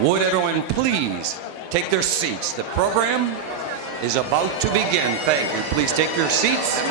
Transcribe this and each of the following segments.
Would everyone please take their seats? The program is about to begin. Thank you. Please take your seats.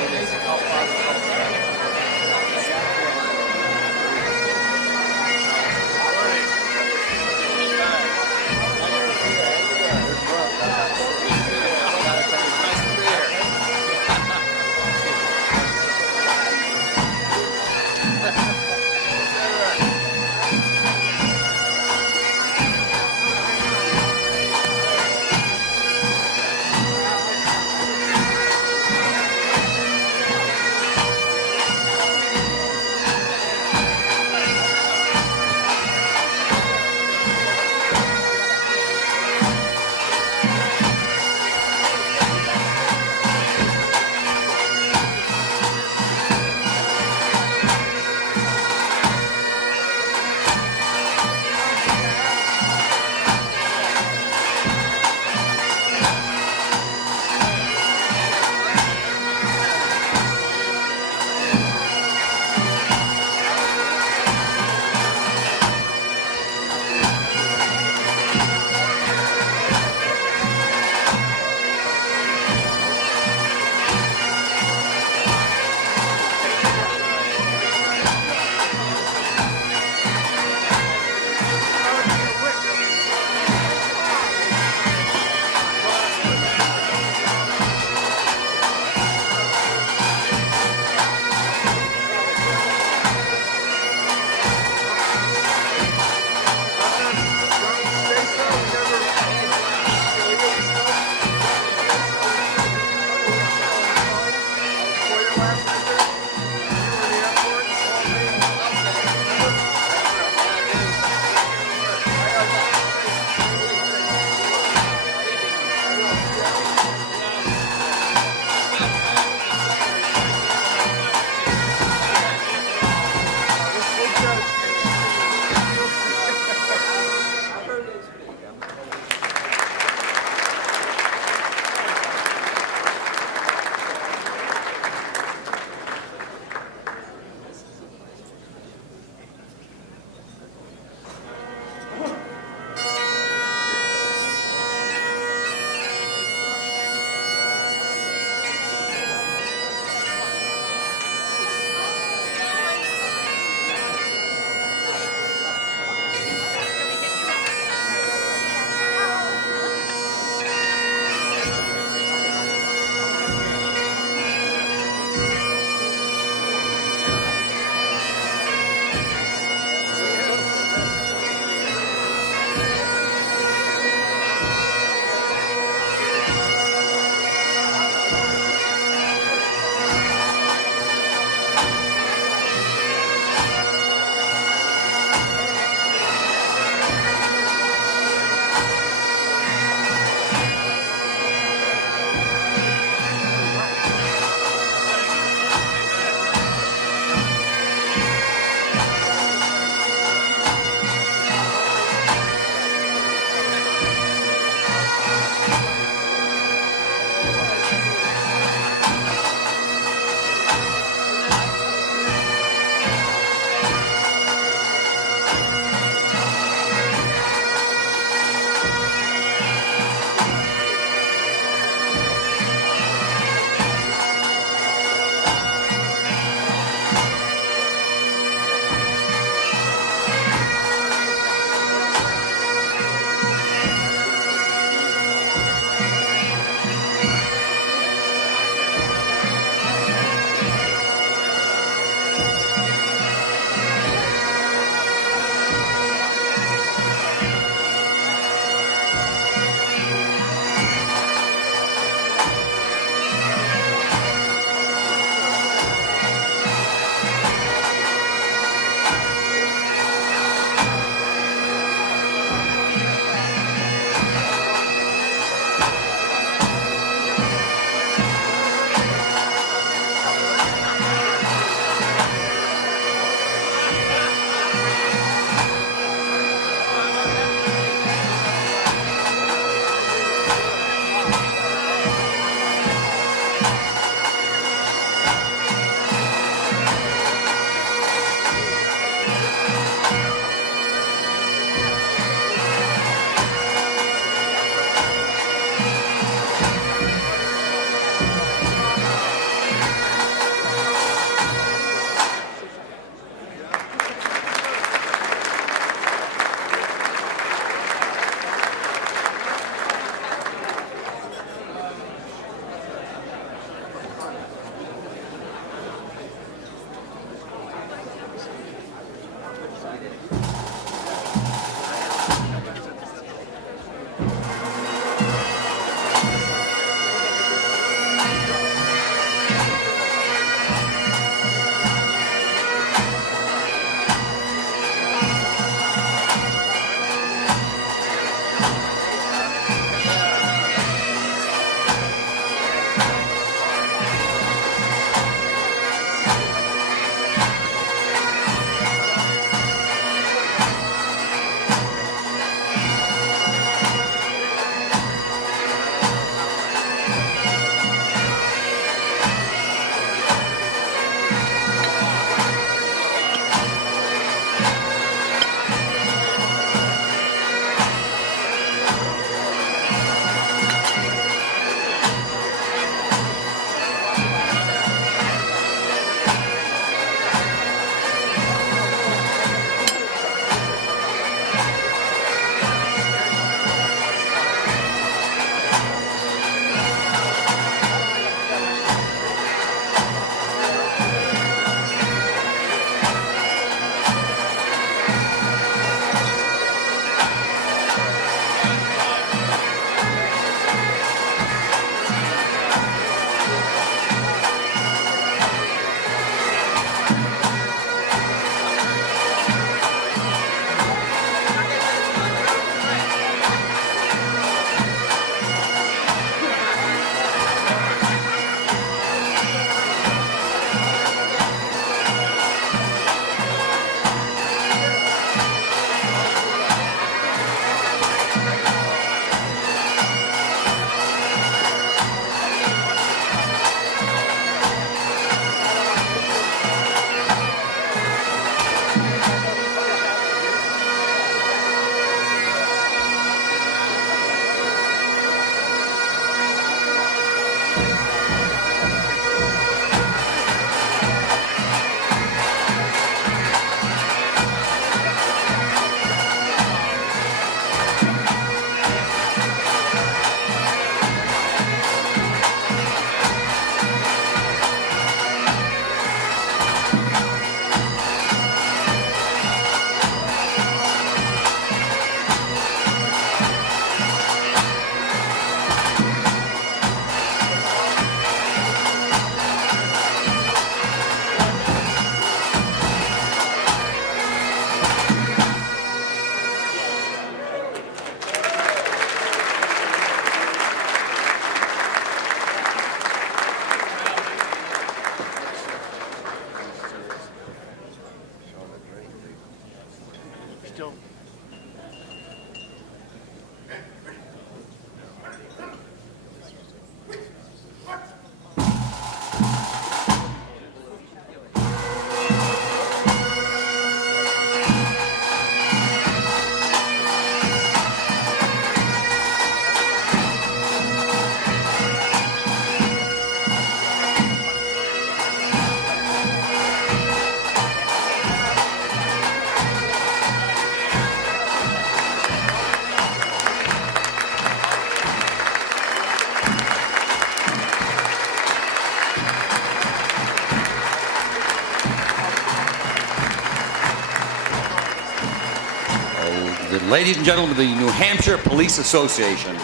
Ladies and gentlemen, the New Hampshire Police Association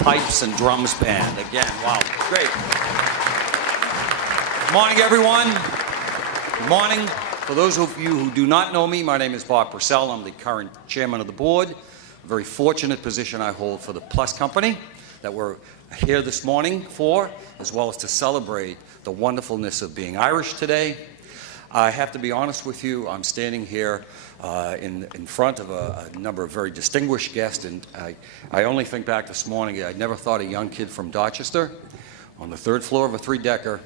Pipes and Drums Band. Again, wow, great. Good morning, everyone. Good morning. For those of you who do not know me, my name is Bob Purcell. I'm the current chairman of the board. A very fortunate position I hold for the Plus Company that we're here this morning for, as well as to celebrate the wonderfulness of being Irish today. I have to be honest with you, I'm standing here in front of a number of very distinguished guests, and I only think back this morning, I never thought a young kid from Dorchester on the third floor of a three-decker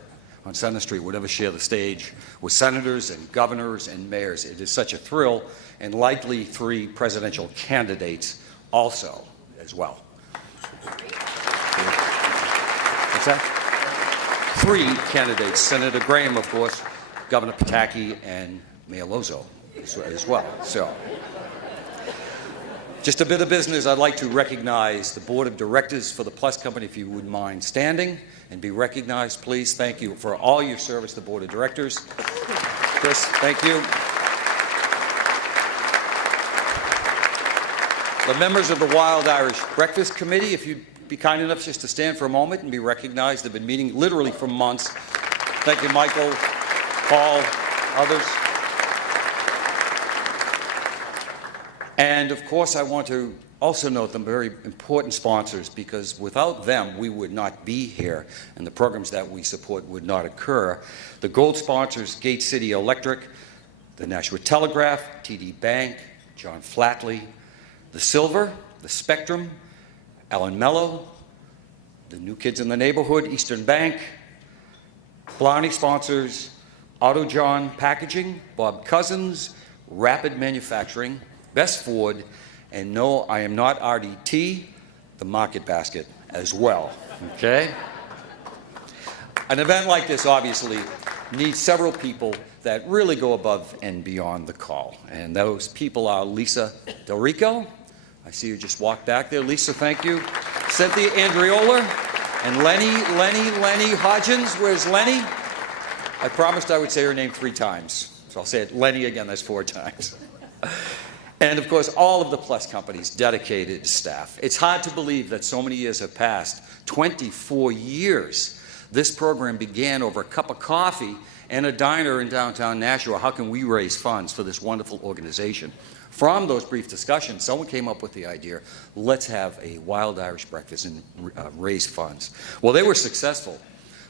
on Center Street would ever share the stage with senators and governors and mayors. It is such a thrill, and likely 3 presidential candidates also as well. What's that? 3 candidates, Senator Graham, of course, Governor Pataki, and Mayor Lozo as well. So, just a bit of business. I'd like to recognize the board of directors for the Plus Company, if you wouldn't mind standing and be recognized, please. Thank you for all your service to the board of directors. Chris, thank you. The members of the Wild Irish Breakfast Committee, if you'd be kind enough just to stand for a moment and be recognized. They've been meeting literally for months. Thank you, Michael, Paul, others. And of course, I want to also note them very important sponsors, because without them, we would not be here, and the programs that we support would not occur. The gold sponsors, Gate City Electric, the Nashua Telegraph, TD Bank, John Flatley. The silver, the Spectrum, Alan Mello, the New Kids in the Neighborhood, Eastern Bank. Blarney sponsors, Auto John Packaging, Bob Cousins, Rapid Manufacturing, Best Ford, and no, I am not RDT, the Market Basket as well, okay? An event like this obviously needs several people that really go above and beyond the call, and those people are Lisa Del Rico. I see you just walked back there. Lisa, thank you. Cynthia Andriola and Lenny Hodgins. Where's Lenny? I promised I would say her name 3 times, so I'll say it Lenny again, that's 4 times. And of course, all of the Plus Company's dedicated staff. It's hard to believe that so many years have passed, 24 years. This program began over a cup of coffee and a diner in downtown Nashua. How can we raise funds for this wonderful organization? From those brief discussions, someone came up with the idea, let's have a Wild Irish breakfast and raise funds. Well, they were successful,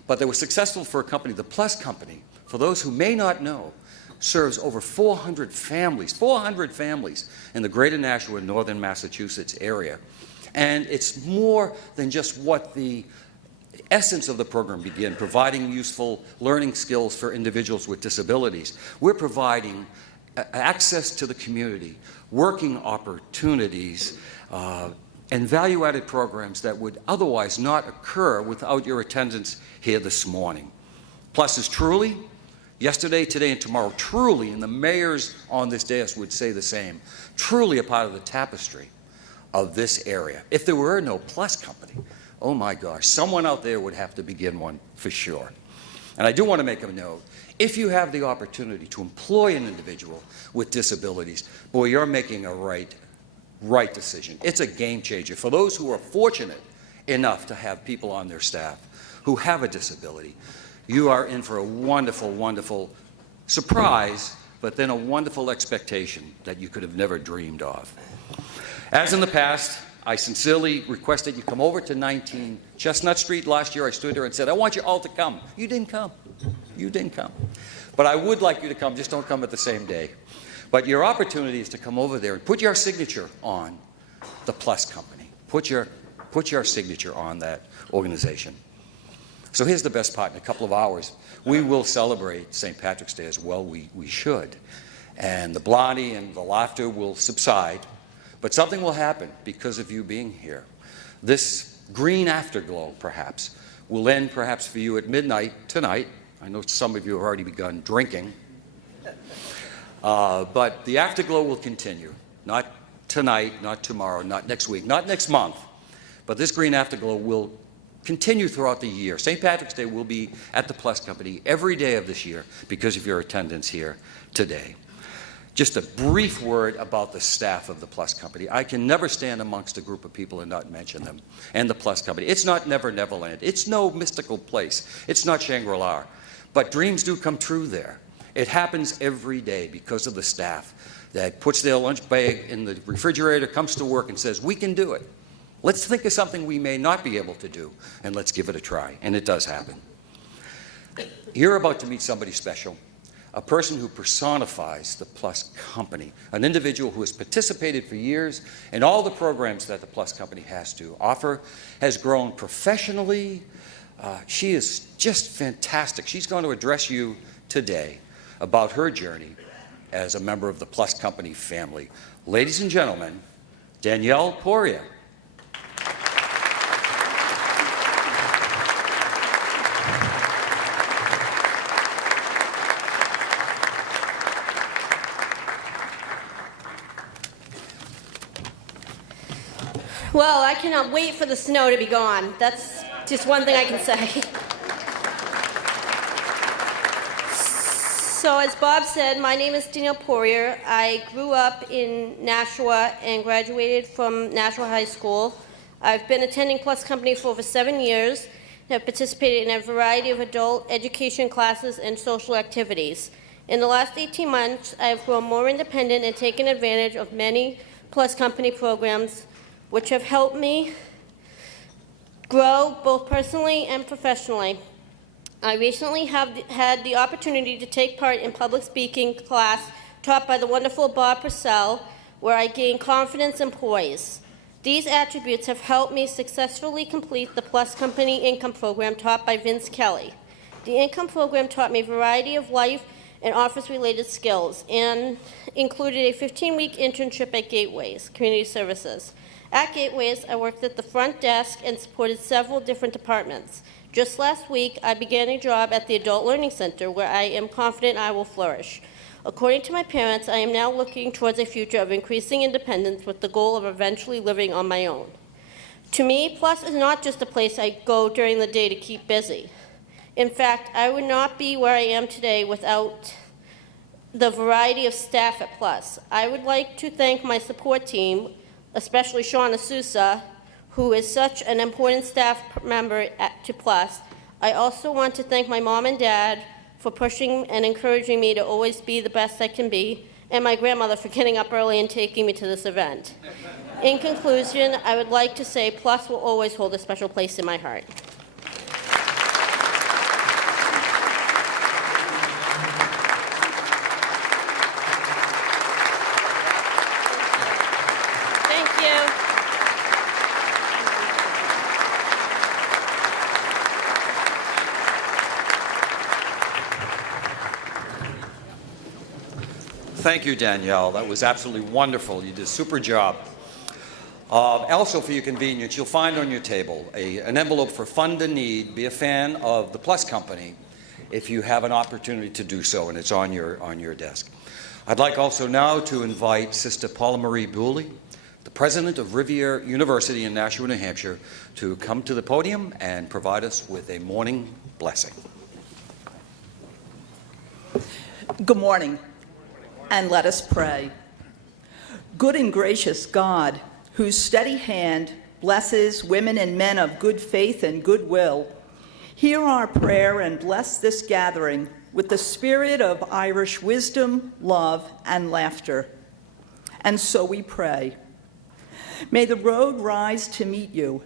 but they were successful for a company, the Plus Company, for those who may not know, serves over 400 families in the greater Nashua, northern Massachusetts area. And it's more than just what the essence of the program began, providing useful learning skills for individuals with disabilities. We're providing access to the community, working opportunities, and value-added programs that would otherwise not occur without your attendance here this morning. Plus is truly, yesterday, today, and tomorrow, truly, and the mayors on this dais would say the same, truly a part of the tapestry of this area. If there were no Plus Company, oh my gosh, someone out there would have to begin one for sure. And I do want to make a note. If you have the opportunity to employ an individual with disabilities, boy, you're making a right decision. It's a game changer. For those who are fortunate enough to have people on their staff who have a disability, you are in for a wonderful, wonderful surprise, but then a wonderful expectation that you could have never dreamed of. As in the past, I sincerely request that you come over to 19 Chestnut Street. Last year I stood there and said, I want you all to come. You didn't come. You didn't come. But I would like you to come, just don't come at the same day. But your opportunity is to come over there and put your signature on the Plus Company. Put your signature on that organization. So here's the best part. In a couple of hours, we will celebrate St. Patrick's Day as well. We should. And the blarney and the laughter will subside. But something will happen because of you being here. This green afterglow, perhaps, will end perhaps for you at midnight tonight. I know some of you have already begun drinking. But the afterglow will continue. Not tonight, not tomorrow, not next week, not next month. But this green afterglow will continue throughout the year. St. Patrick's Day will be at the Plus Company every day of this year because of your attendance here today. Just a brief word about the staff of the Plus Company. I can never stand amongst a group of people and not mention them, and the Plus Company. It's not Never Neverland. It's no mystical place. It's not Shangri-La. But dreams do come true there. It happens every day because of the staff that puts their lunch bag in the refrigerator, comes to work and says, we can do it. Let's think of something we may not be able to do, and let's give it a try. And it does happen. You're about to meet somebody special, a person who personifies the Plus Company, an individual who has participated for years in all the programs that the Plus Company has to offer, has grown professionally. She is just fantastic. She's going to address you today about her journey as a member of the Plus Company family. Ladies and gentlemen, Danielle Poirier. Well, I cannot wait for the snow to be gone. That's just one thing I can say. So as Bob said, my name is Danielle Poirier. I grew up in Nashua and graduated from Nashua High School. I've been attending Plus Company for over 7 years and have participated in a variety of adult education classes and social activities. In the last 18 months, I have grown more independent and taken advantage of many Plus Company programs which have helped me grow both personally and professionally. I recently have had the opportunity to take part in public speaking class taught by the wonderful Bob Purcell, where I gained confidence and poise. These attributes have helped me successfully complete the Plus Company Income Program taught by Vince Kelly. The Income Program taught me a variety of life and office-related skills and included a 15-week internship at Gateways Community Services. At Gateways, I worked at the front desk and supported several different departments. Just last week, I began a job at the Adult Learning Center, where I am confident I will flourish. According to my parents, I am now looking towards a future of increasing independence with the goal of eventually living on my own. To me, Plus is not just a place I go during the day to keep busy. In fact, I would not be where I am today without the variety of staff at Plus. I would like to thank my support team, especially Shauna Sousa, who is such an important staff member to Plus. I also want to thank my mom and dad for pushing and encouraging me to always be the best I can be, and my grandmother for getting up early and taking me to this event. In conclusion, I would like to say Plus will always hold a special place in my heart. Thank you, Danielle. That was absolutely wonderful. You did a super job. Also, for your convenience, you'll find on your table an envelope for Fund a Need. Be a fan of the Plus Company if you have an opportunity to do so, and it's on your desk. I'd like also now to invite Sister Paula Marie Booley, the president of Rivier University in Nashua, New Hampshire, to come to the podium and provide us with a morning blessing. Good morning, and let us pray. Good and gracious God, whose steady hand blesses women and men of good faith and goodwill, hear our prayer and bless this gathering with the spirit of Irish wisdom, love, and laughter. And so we pray. May the road rise to meet you.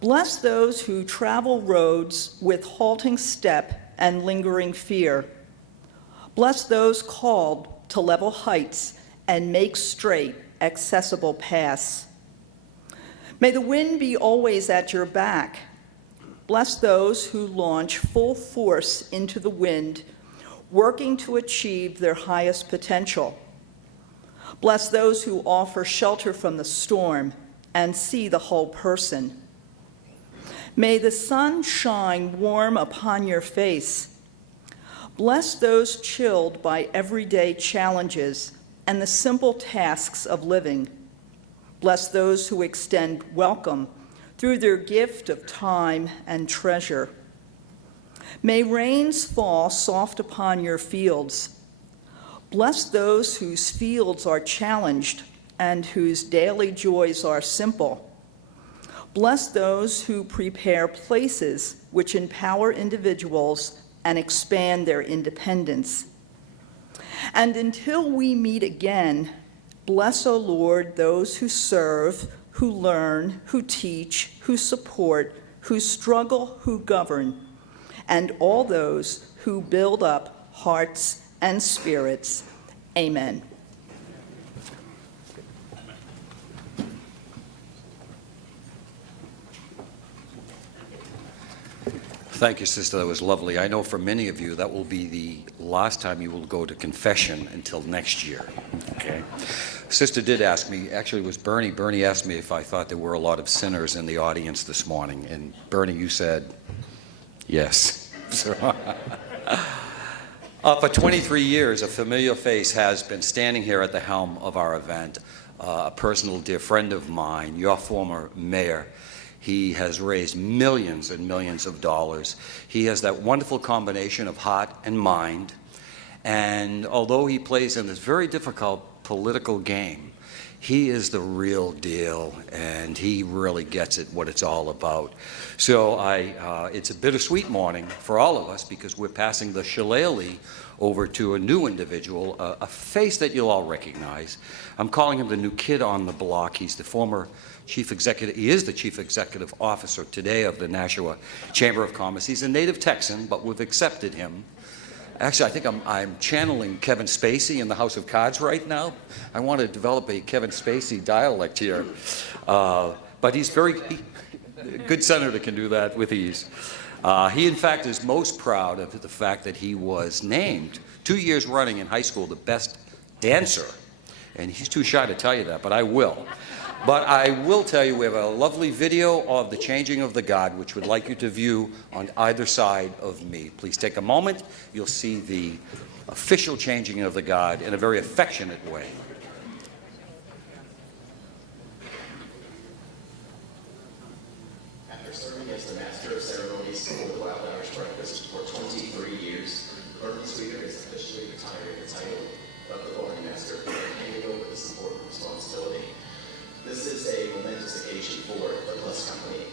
Bless those who travel roads with halting step and lingering fear. Bless those called to level heights and make straight, accessible paths. May the wind be always at your back. Bless those who launch full force into the wind, working to achieve their highest potential. Bless those who offer shelter from the storm and see the whole person. May the sun shine warm upon your face. Bless those chilled by everyday challenges and the simple tasks of living. Bless those who extend welcome through their gift of time and treasure. May rains fall soft upon your fields. Bless those whose fields are challenged and whose daily joys are simple. Bless those who prepare places which empower individuals and expand their independence. And until we meet again, bless, O Lord, those who serve, who learn, who teach, who support, who struggle, who govern, and all those who build up hearts and spirits. Amen. Thank you, sister. That was lovely. I know for many of you that will be the last time you will go to confession until next year. Okay. Sister did ask me, actually it was Bernie. Bernie asked me if I thought there were a lot of sinners in the audience this morning. And Bernie, you said yes. So, for 23 years, a familiar face has been standing here at the helm of our event. A personal dear friend of mine, your former mayor. He has raised millions and millions of dollars. He has that wonderful combination of heart and mind. And although he plays in this very difficult political game, he is the real deal, and he really gets it, what it's all about. So it's a bittersweet morning for all of us because we're passing the shillelagh over to a new individual, a face that you'll all recognize. I'm calling him the new kid on the block. He's the former chief executive. He is the chief executive officer today of the Nashua Chamber of Commerce. He's a native Texan, but we've accepted him. Actually, I think I'm channeling Kevin Spacey in the House of Cards right now. I want to develop a Kevin Spacey dialect here. But he's a good senator can do that with ease. He, in fact, is most proud of the fact that he was named 2 years running in high school the best dancer. And he's too shy to tell you that, but I will. But I will tell you we have a lovely video of the changing of the guard, which we'd like you to view on either side of me. Please take a moment. You'll see the official changing of the guard in a very affectionate way. After serving as the Master of Ceremonies for the Wild Irish Breakfast for 23 years, Bernie Sweeter is officially retiring the title of the Barney Master and handing over the support and responsibility. This is a momentous occasion for the Plus Company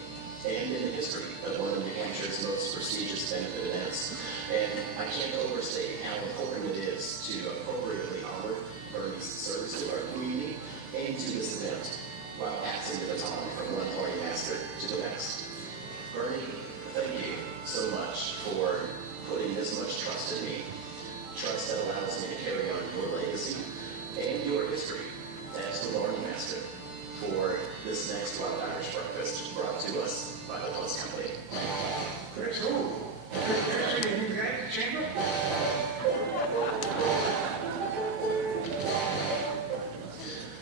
and in the history of one of New Hampshire's most prestigious benefit events. And I can't overstate how important it is to appropriately honor Bernie's service to our community and to this event while passing the baton from one party master to the next. Bernie, thank you so much for putting this much trust in me. Trust that allows me to carry on your legacy and your history as the Barney Master for this next Wild Irish Breakfast brought to us by the Plus Company. Chris who? Chris in the United Chamber?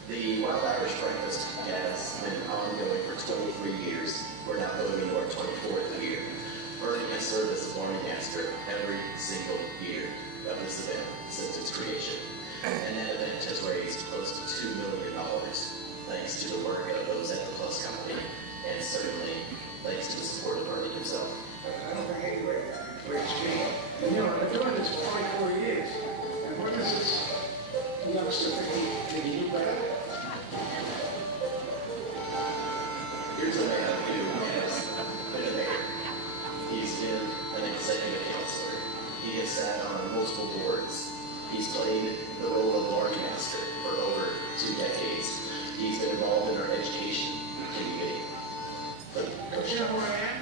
The Wild Irish Breakfast has been ongoing for 23 years. We're now going into our 24th year. Bernie has served as a Barney Master every single year of this event since its creation. And that event has raised close to $2 million. Thanks to the work of those at the Plus Company, and certainly thanks to the support of Bernie himself. I don't think anybody raised me. You know, I've been doing this for 24 years. And what does this youngster think he can do better? Here's a man who has been a mayor. He's been an executive counselor. He has sat on multiple boards. He's played the role of Barney Master for over 2 decades. He's been involved in our education community. But Don't you know who I am?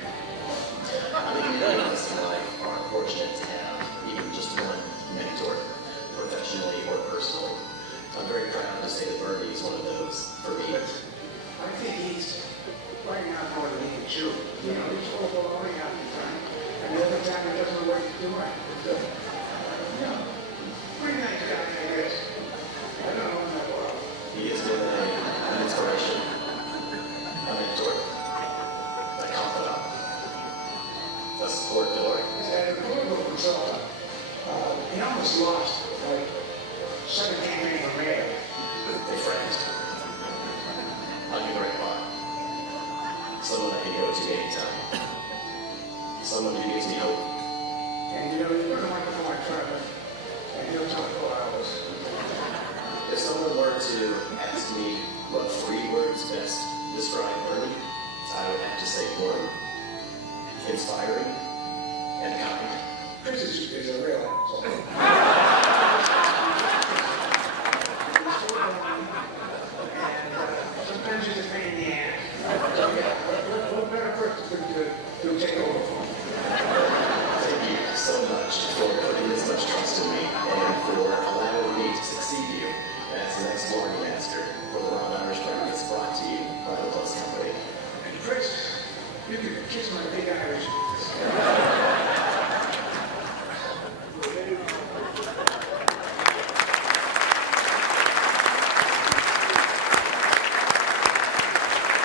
I think many of us in life are fortunate to have even just one mentor, professionally or personally. I'm very proud to say that Bernie is one of those for me. I think he's right now more than he can chew. You know, he's overblowing half the time. And the other time he doesn't know what he's doing. You know, pretty nice guy, I guess. I don't know him that well. He has been an inspiration, a mentor, a confidant, a support pillar. And the political consultant, he almost lost, like, 17 being a mayor. A friend, a new grandpa, someone I can go to anytime, someone who gives me hope. And you know, he was a wonderful my father. And you'll talk for hours. If someone were to ask me what 3 words best describe Bernie, I would have to say one, inspiring and kind. Chris is a real asshole. Sometimes he's a pain in the ass. What better person to take over for? Thank you so much for putting this much trust in me and for allowing me to succeed you as the next Barney Master for the Ron Irish Breakfast brought to you by the Plus Company. And Chris, you can kiss my big Irish.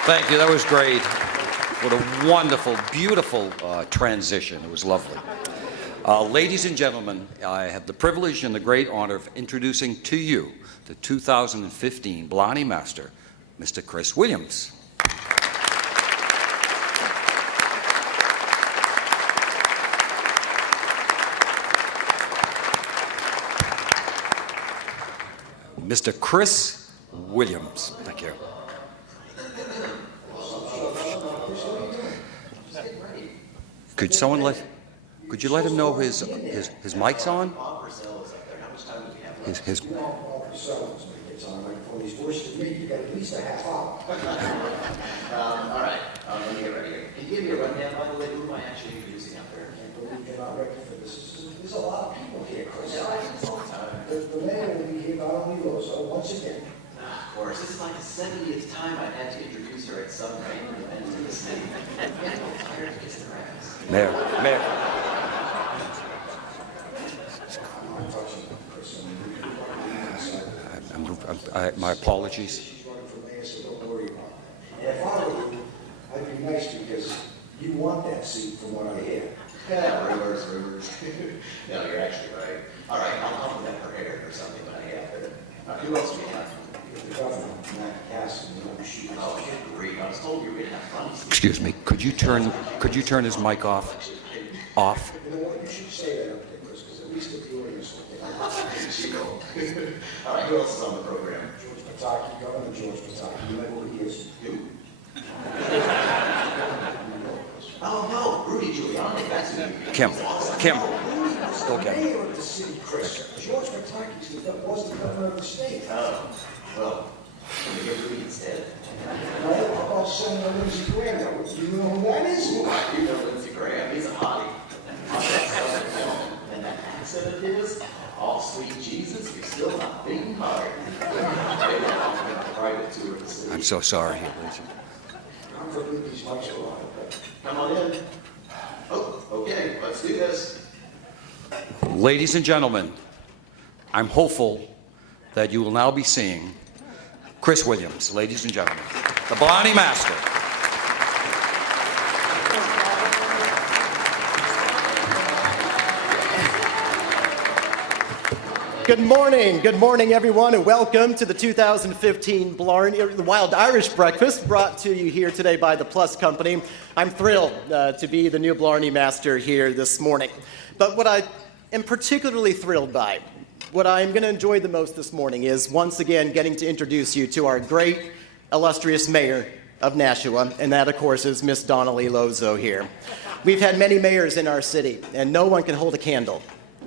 Thank you. That was great. What a wonderful, beautiful transition. It was lovely. Ladies and gentlemen, I have the privilege and the great honor of introducing to you the 2015 Blarney Master, Mr. Chris Williams. Mr. Chris Williams. Thank you. Could you let him know his mic's on? His He's worse than me. You got at least a half hour. All right, let me get ready here. Can you give me a rundown, by the way, who am I actually introducing out there? I can't believe you're not ready for this. There's a lot of people here, Chris. Yeah, I think all the time. The mayor will be here not only Rosa, once again. Of course, this is like the 70th time I've had to introduce her at some random event in the city. I'm tired of kissing her ass. Mayor. I'm not touching them, Chris. My apologies. She's running for mayor, so don't worry about it. And if I were you, I'd be nice because you want that seat from what I hear. Yeah, rumors. No, you're actually right. All right, I'll compliment her hair or something when I get there. Who else do we have? The governor, Matt Casson, she was. Oh, good grief. I was told you were going to have fun. Excuse me. Could you turn his mic off? Off. You know what, you should say that up there, Chris, because at least if the audience will think. She will. All right, who else is on the program? George Pataki, Governor George Pataki, you know who he is? Who? Oh, no, Rudy Giuliani. That's who. Kim. Go get him. Mayor of the city, Chris. George Pataki was the governor of the state. Oh, well, let me get Rudy instead. Now, how about Senator Lindsey Graham? Do you know who that is? You know Lindsey Graham. He's a hottie. And that accent of his, all sweet Jesus, you're still not being hired. Private tour of the city. I'm so sorry, Lindsay. I'm for good these mics are on, but Come on in. Oh, okay, let's do this. Ladies and gentlemen, I'm hopeful that you will now be seeing Chris Williams, ladies and gentlemen, the Blarney Master. Good morning, everyone, and welcome to the 2015 Wild Irish Breakfast brought to you here today by the Plus Company. I'm thrilled to be the new Blarney Master here this morning. But what I am particularly thrilled by, what I'm going to enjoy the most this morning is once again getting to introduce you to our great, illustrious mayor of Nashua, and that, of course, is Miss Donnelly Lozo here. We've had many mayors in our city, and no one can hold a candle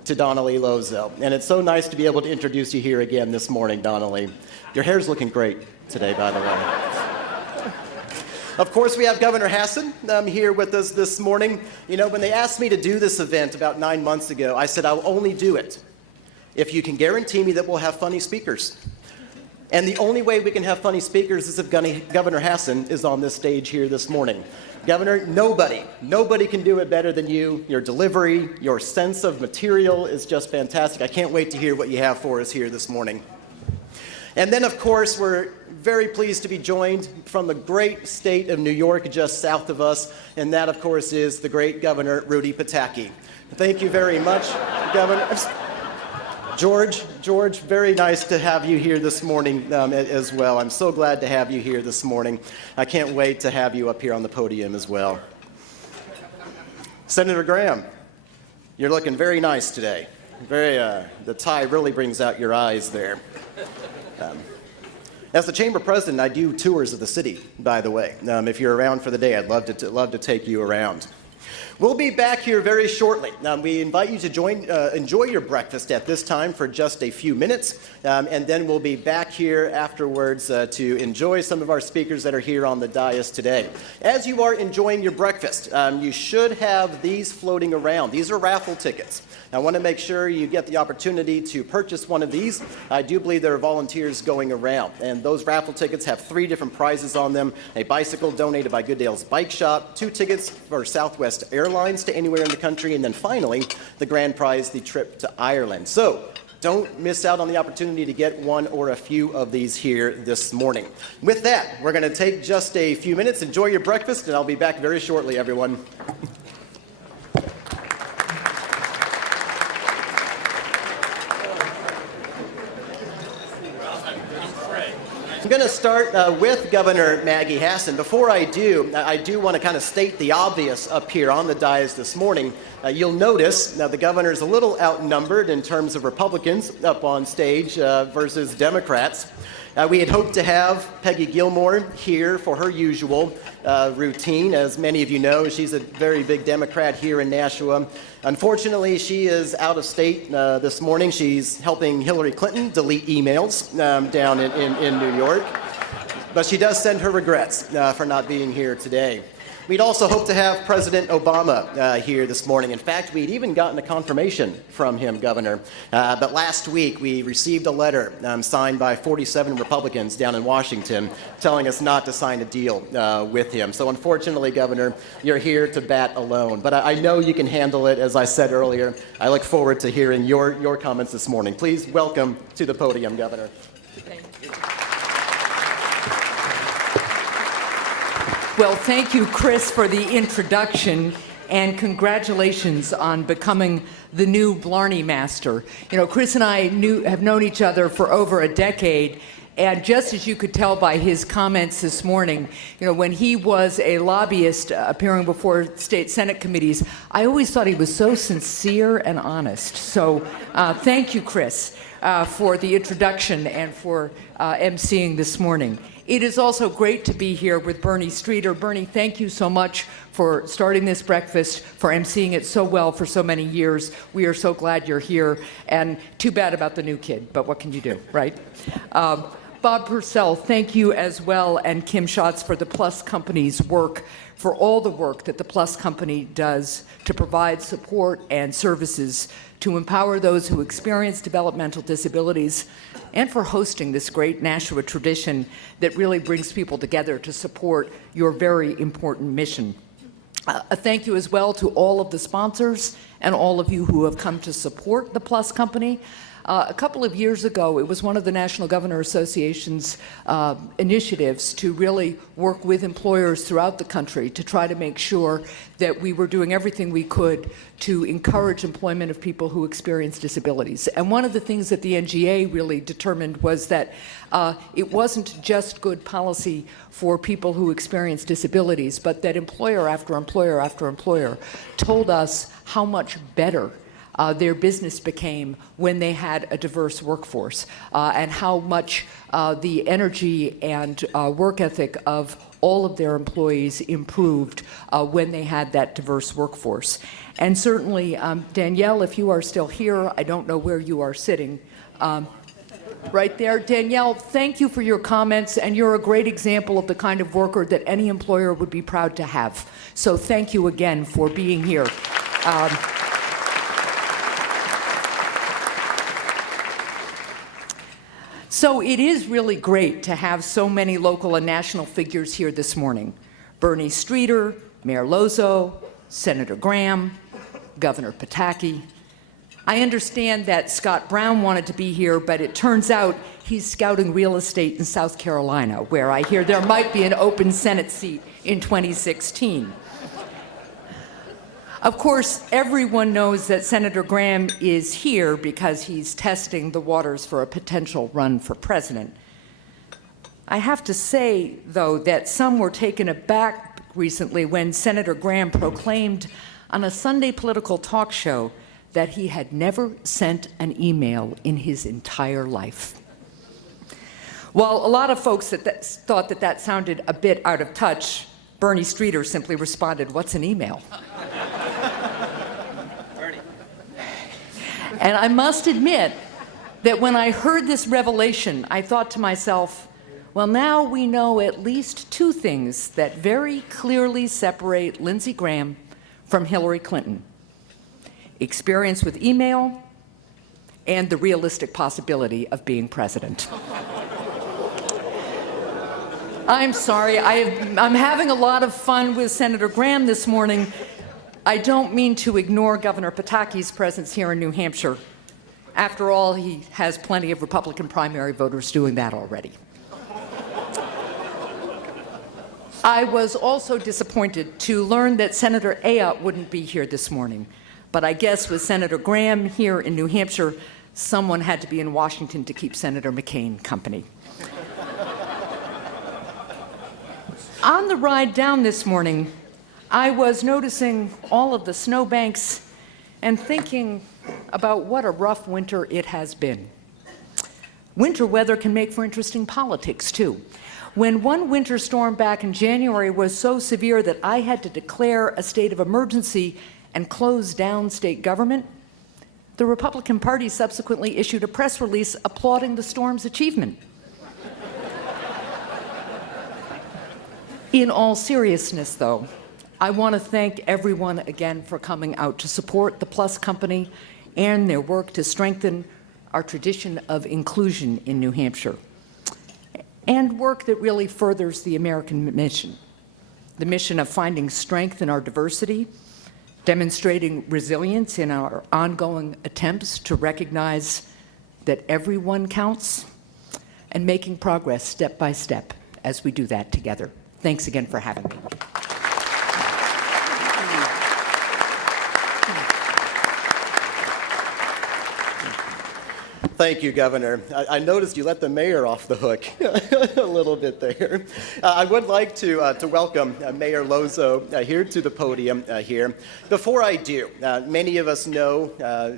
to Donnelly Lozo. And it's so nice to be able to introduce you here again this morning, Donnelly. Your hair's looking great today, by the way. Of course, we have Governor Hassan here with us this morning. You know, when they asked me to do this event about 9 months ago, I said I'll only do it if you can guarantee me that we'll have funny speakers. And the only way we can have funny speakers is if Governor Hassan is on this stage here this morning. Governor, nobody can do it better than you. Your delivery, your sense of material is just fantastic. I can't wait to hear what you have for us here this morning. And then, of course, we're very pleased to be joined from the great state of New York, just south of us, and that, of course, is the great Governor Rudy Pataki. Thank you very much, Governor. George, very nice to have you here this morning as well. I'm so glad to have you here this morning. I can't wait to have you up here on the podium as well. Senator Graham, you're looking very nice today. The tie really brings out your eyes there. As the chamber president, I do tours of the city, by the way. If you're around for the day, I'd love to take you around. We'll be back here very shortly. We invite you to enjoy your breakfast at this time for just a few minutes, and then we'll be back here afterwards to enjoy some of our speakers that are here on the dais today. As you are enjoying your breakfast, you should have these floating around. These are raffle tickets. I want to make sure you get the opportunity to purchase one of these. I do believe there are volunteers going around, and those raffle tickets have 3 different prizes on them: a bicycle donated by Goodale's Bike Shop, 2 tickets for Southwest Airlines to anywhere in the country, and then finally, the grand prize, the trip to Ireland. So don't miss out on the opportunity to get one or a few of these here this morning. With that, we're going to take just a few minutes. Enjoy your breakfast, and I'll be back very shortly, everyone. I'm going to start with Governor Maggie Hassan. Before I do want to kind of state the obvious up here on the dais this morning. You'll notice now the governor is a little outnumbered in terms of Republicans up on stage versus Democrats. We had hoped to have Peggy Gilmore here for her usual routine. As many of you know, she's a very big Democrat here in Nashua. Unfortunately, she is out of state this morning. She's helping Hillary Clinton delete emails down in New York. But she does send her regrets for not being here today. We'd also hoped to have President Obama here this morning. In fact, we'd even gotten a confirmation from him, Governor. But last week, we received a letter signed by 47 Republicans down in Washington telling us not to sign a deal with him. So unfortunately, Governor, you're here to bat alone. But I know you can handle it, as I said earlier. I look forward to hearing your comments this morning. Please welcome to the podium, Governor. Thank you. Well, thank you, Chris, for the introduction, and congratulations on becoming the new Blarney Master. You know, Chris and I have known each other for over a decade, and just as you could tell by his comments this morning, you know, when he was a lobbyist appearing before state Senate committees, I always thought he was so sincere and honest. So thank you, Chris, for the introduction and for emceeing this morning. It is also great to be here with Bernie Streeter. Bernie, thank you so much for starting this breakfast, for emceeing it so well for so many years. We are so glad you're here, and too bad about the new kid, but what can you do, right? Bob Purcell, thank you as well, and Kim Schatz for the Plus Company's work, for all the work that the Plus Company does to provide support and services to empower those who experience developmental disabilities, and for hosting this great Nashua tradition that really brings people together to support your very important mission. A thank you as well to all of the sponsors and all of you who have come to support the Plus Company. A couple of years ago, it was one of the National Governor Association's initiatives to really work with employers throughout the country to try to make sure that we were doing everything we could to encourage employment of people who experience disabilities. And one of the things that the NGA really determined was that it wasn't just good policy for people who experience disabilities, but that employer after employer after employer told us how much better their business became when they had a diverse workforce, and how much the energy and work ethic of all of their employees improved when they had that diverse workforce. And certainly, Danielle, if you are still here, I don't know where you are sitting. Right there. Danielle, thank you for your comments, and you're a great example of the kind of worker that any employer would be proud to have. So thank you again for being here. So it is really great to have so many local and national figures here this morning. Bernie Streeter, Mayor Lozo, Senator Graham, Governor Pataki. I understand that Scott Brown wanted to be here, but it turns out he's scouting real estate in South Carolina, where I hear there might be an open Senate seat in 2016. Of course, everyone knows that Senator Graham is here because he's testing the waters for a potential run for president. I have to say, though, that some were taken aback recently when Senator Graham proclaimed on a Sunday political talk show that he had never sent an email in his entire life. While a lot of folks thought that sounded a bit out of touch, Bernie Streeter simply responded, "What's an email?" And I must admit that when I heard this revelation, I thought to myself, well, now we know at least two things that very clearly separate Lindsey Graham from Hillary Clinton: experience with email and the realistic possibility of being president. I'm sorry, I'm having a lot of fun with Senator Graham this morning. I don't mean to ignore Governor Pataki's presence here in New Hampshire. After all, he has plenty of Republican primary voters doing that already. I was also disappointed to learn that Senator Ayotte wouldn't be here this morning. But I guess with Senator Graham here in New Hampshire, someone had to be in Washington to keep Senator McCain company. On the ride down this morning, I was noticing all of the snowbanks and thinking about what a rough winter it has been. Winter weather can make for interesting politics, too. When one winter storm back in January was so severe that I had to declare a state of emergency and close down state government, the Republican Party subsequently issued a press release applauding the storm's achievement. In all seriousness, though, I want to thank everyone again for coming out to support the Plus Company and their work to strengthen our tradition of inclusion in New Hampshire, and work that really furthers the American mission, the mission of finding strength in our diversity, demonstrating resilience in our ongoing attempts to recognize that everyone counts, and making progress step by step as we do that together. Thanks again for having me. Thank you, Governor. I noticed you let the mayor off the hook a little bit there. I would like to welcome Mayor Lozo here to the podium here. Before I do, many of us know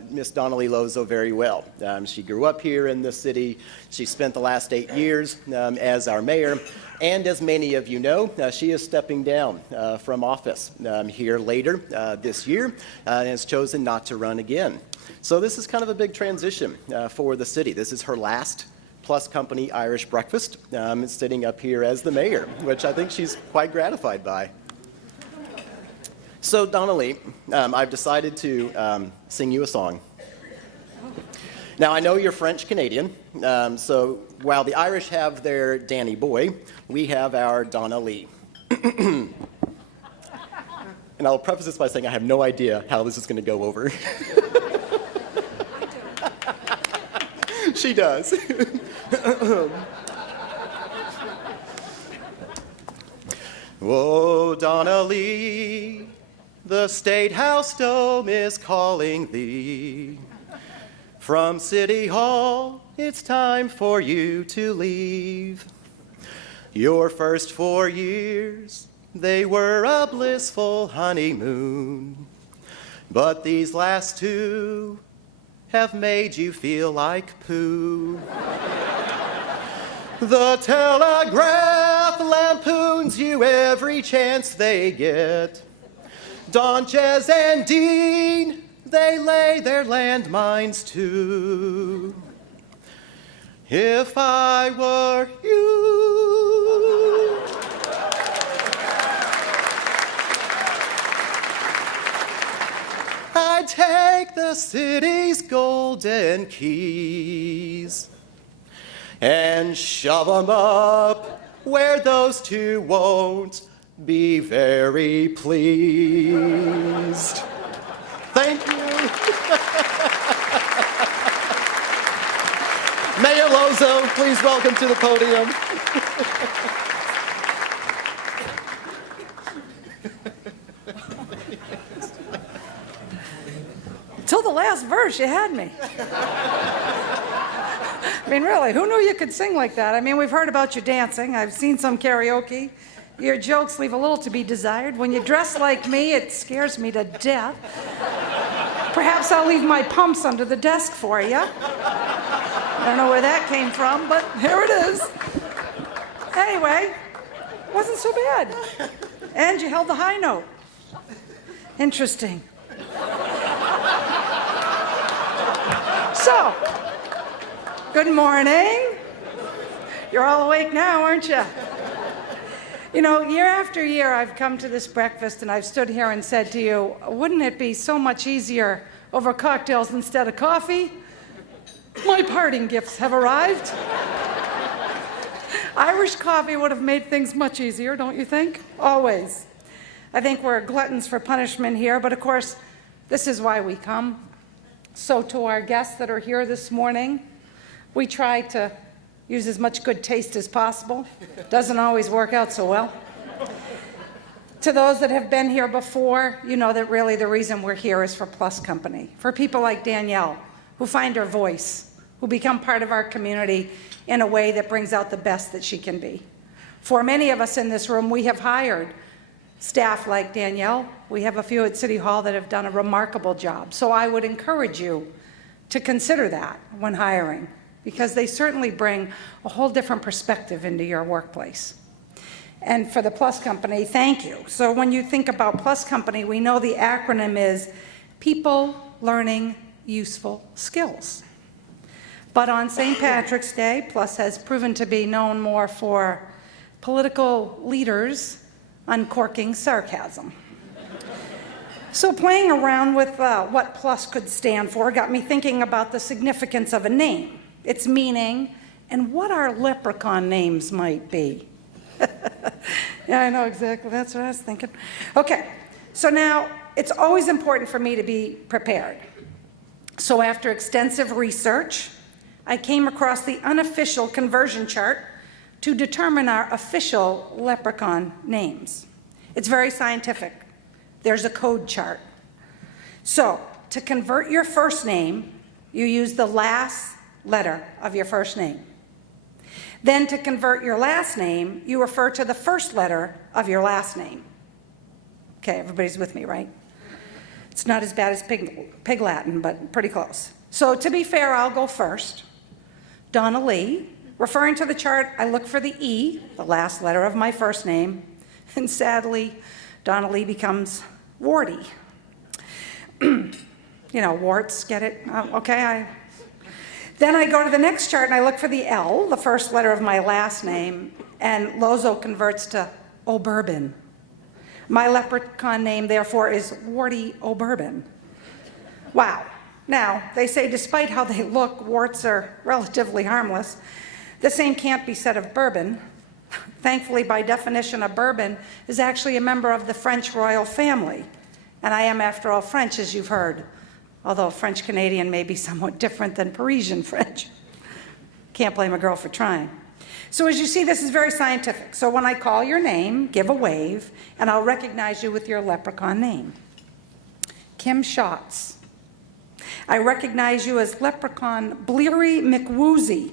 Miss Donnelly Lozo very well. She grew up here in the city. She spent the last 8 years as our mayor. And as many of you know, she is stepping down from office here later this year and has chosen not to run again. So this is kind of a big transition for the city. This is her last Plus Company Irish breakfast, sitting up here as the mayor, which I think she's quite gratified by. So Donnelly, I've decided to sing you a song. Now, I know you're French-Canadian, so while the Irish have their Danny Boy, we have our Donna Lee. And I'll preface this by saying I have no idea how this is going to go over. She does. Oh, Donna Lee, the State House dome is calling thee. From City Hall, it's time for you to leave. Your first 4 years, they were a blissful honeymoon. But these last 2 have made you feel like poo. The Telegraph lampoons you every chance they get. Don, Jez, and Dean, they lay their landmines too. If I were you, I'd take the city's golden keys and shove 'em up where those 2 won't be very pleased. Thank you. Mayor Lozo, please welcome to the podium. Till the last verse, you had me. I mean, really, who knew you could sing like that? I mean, we've heard about your dancing. I've seen some karaoke. Your jokes leave a little to be desired. When you dress like me, it scares me to death. Perhaps I'll leave my pumps under the desk for you. I don't know where that came from, but here it is. Anyway, wasn't so bad. And you held the high note. Interesting. So, good morning. You're all awake now, aren't you? You know, year after year, I've come to this breakfast and I've stood here and said to you, wouldn't it be so much easier over cocktails instead of coffee? My parting gifts have arrived. Irish coffee would have made things much easier, don't you think? Always. I think we're gluttons for punishment here, but of course, this is why we come. So to our guests that are here this morning, we try to use as much good taste as possible. Doesn't always work out so well. To those that have been here before, you know that really the reason we're here is for Plus Company. For people like Danielle, who find her voice, who become part of our community in a way that brings out the best that she can be. For many of us in this room, we have hired staff like Danielle. We have a few at City Hall that have done a remarkable job. So I would encourage you to consider that when hiring, because they certainly bring a whole different perspective into your workplace. And for the Plus Company, thank you. So when you think about Plus Company, we know the acronym is People Learning Useful Skills. But on St. Patrick's Day, Plus has proven to be known more for political leaders uncorking sarcasm. So playing around with what Plus could stand for got me thinking about the significance of a name, its meaning, and what our leprechaun names might be. Yeah, I know exactly. That's what I was thinking. Okay, so now it's always important for me to be prepared. So after extensive research, I came across the unofficial conversion chart to determine our official leprechaun names. It's very scientific. There's a code chart. So to convert your first name, you use the last letter of your first name. Then to convert your last name, you refer to the first letter of your last name. Okay, everybody's with me, right? It's not as bad as pig Latin, but pretty close. So to be fair, I'll go first. Donna Lee. Referring to the chart, I look for the E, the last letter of my first name, and sadly, Donna Lee becomes Warty. You know, warts, get it? Okay, Then I go to the next chart and I look for the L, the first letter of my last name, and Lozo converts to O'Bourbon. My leprechaun name, therefore, is Warty O'Bourbon. Wow. Now, they say despite how they look, warts are relatively harmless. The same can't be said of bourbon. Thankfully, by definition, a bourbon is actually a member of the French royal family. And I am, after all, French, as you've heard, although French-Canadian may be somewhat different than Parisian French. Can't blame a girl for trying. So as you see, this is very scientific. So when I call your name, give a wave, and I'll recognize you with your leprechaun name. Kim Schatz. I recognize you as leprechaun Bleary McWoozy.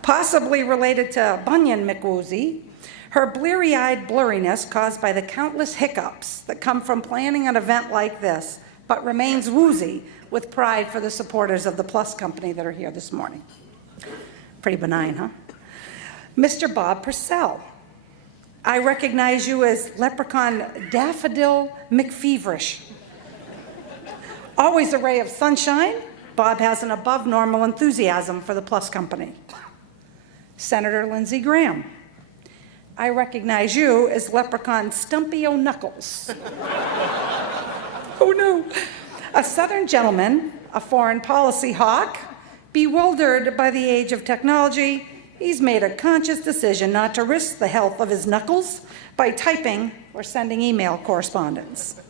Possibly related to Bunyan McWoozy, her bleary-eyed blurriness caused by the countless hiccups that come from planning an event like this, but remains woozy with pride for the supporters of the Plus Company that are here this morning. Pretty benign, huh? Mr. Bob Purcell. I recognize you as leprechaun Daffodil McFeverish. Always a ray of sunshine, Bob has an above normal enthusiasm for the Plus Company. Senator Lindsey Graham. I recognize you as leprechaun Stumpy O'Knuckles. Oh no. A Southern gentleman, a foreign policy hawk, bewildered by the age of technology, he's made a conscious decision not to risk the health of his knuckles by typing or sending email correspondence.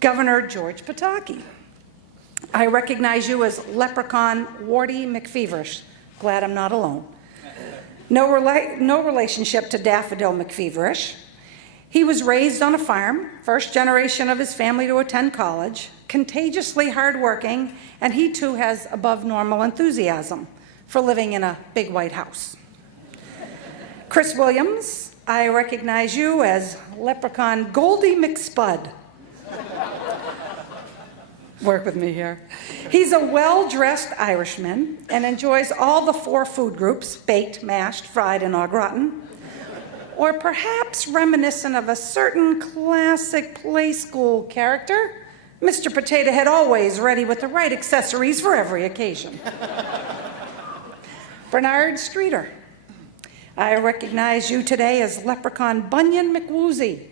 Governor George Pataki. I recognize you as leprechaun Warty McFeverish. Glad I'm not alone. No relationship to Daffodil McFeverish. He was raised on a farm, first generation of his family to attend college, contagiously hardworking, and he too has above normal enthusiasm for living in a big white house. Chris Williams, I recognize you as leprechaun Goldie McSpud. Work with me here. He's a well-dressed Irishman and enjoys all the 4 food groups, baked, mashed, fried, and au gratin. Or perhaps reminiscent of a certain classic play school character, Mr. Potato Head always ready with the right accessories for every occasion. Bernard Streeter. I recognize you today as Leprechaun Bunyan McWoozy.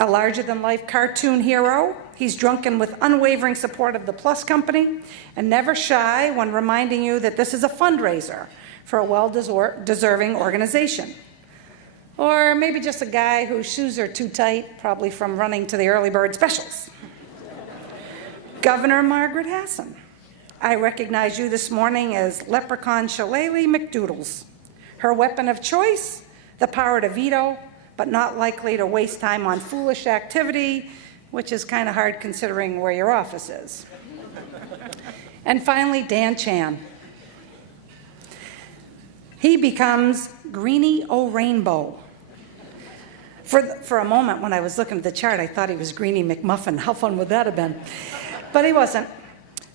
A larger-than-life cartoon hero, he's drunken with unwavering support of the Plus Company and never shy when reminding you that this is a fundraiser for a well-deserving organization. Or maybe just a guy whose shoes are too tight, probably from running to the early bird specials. Governor Margaret Hassan. I recognize you this morning as Leprechaun Shillelagh McDoodles. Her weapon of choice, the power to veto, but not likely to waste time on foolish activity, which is kind of hard considering where your office is. And finally, Dan Chan. He becomes Greenie O'Rainbow. For a moment, when I was looking at the chart, I thought he was Greenie McMuffin. How fun would that have been? But he wasn't.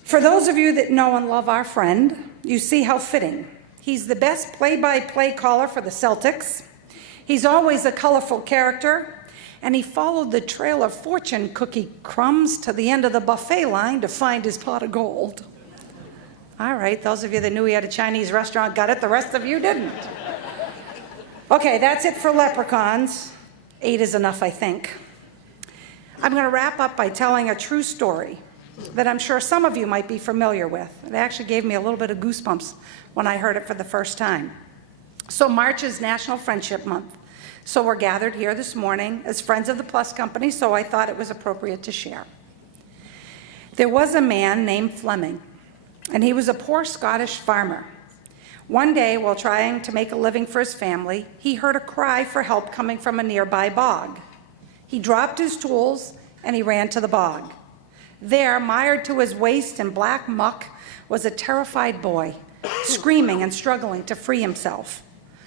For those of you that know and love our friend, you see how fitting. He's the best play-by-play caller for the Celtics. He's always a colorful character, and he followed the trail of fortune cookie crumbs to the end of the buffet line to find his pot of gold. All right, those of you that knew he had a Chinese restaurant got it, the rest of you didn't. Okay, that's it for leprechauns. 8 is enough, I think. I'm going to wrap up by telling a true story that I'm sure some of you might be familiar with. It actually gave me a little bit of goosebumps when I heard it for the first time. So March is National Friendship Month. So we're gathered here this morning as friends of the Plus Company, so I thought it was appropriate to share. There was a man named Fleming, and he was a poor Scottish farmer. One day, while trying to make a living for his family, he heard a cry for help coming from a nearby bog. He dropped his tools and he ran to the bog. There, mired to his waist in black muck, was a terrified boy, screaming and struggling to free himself.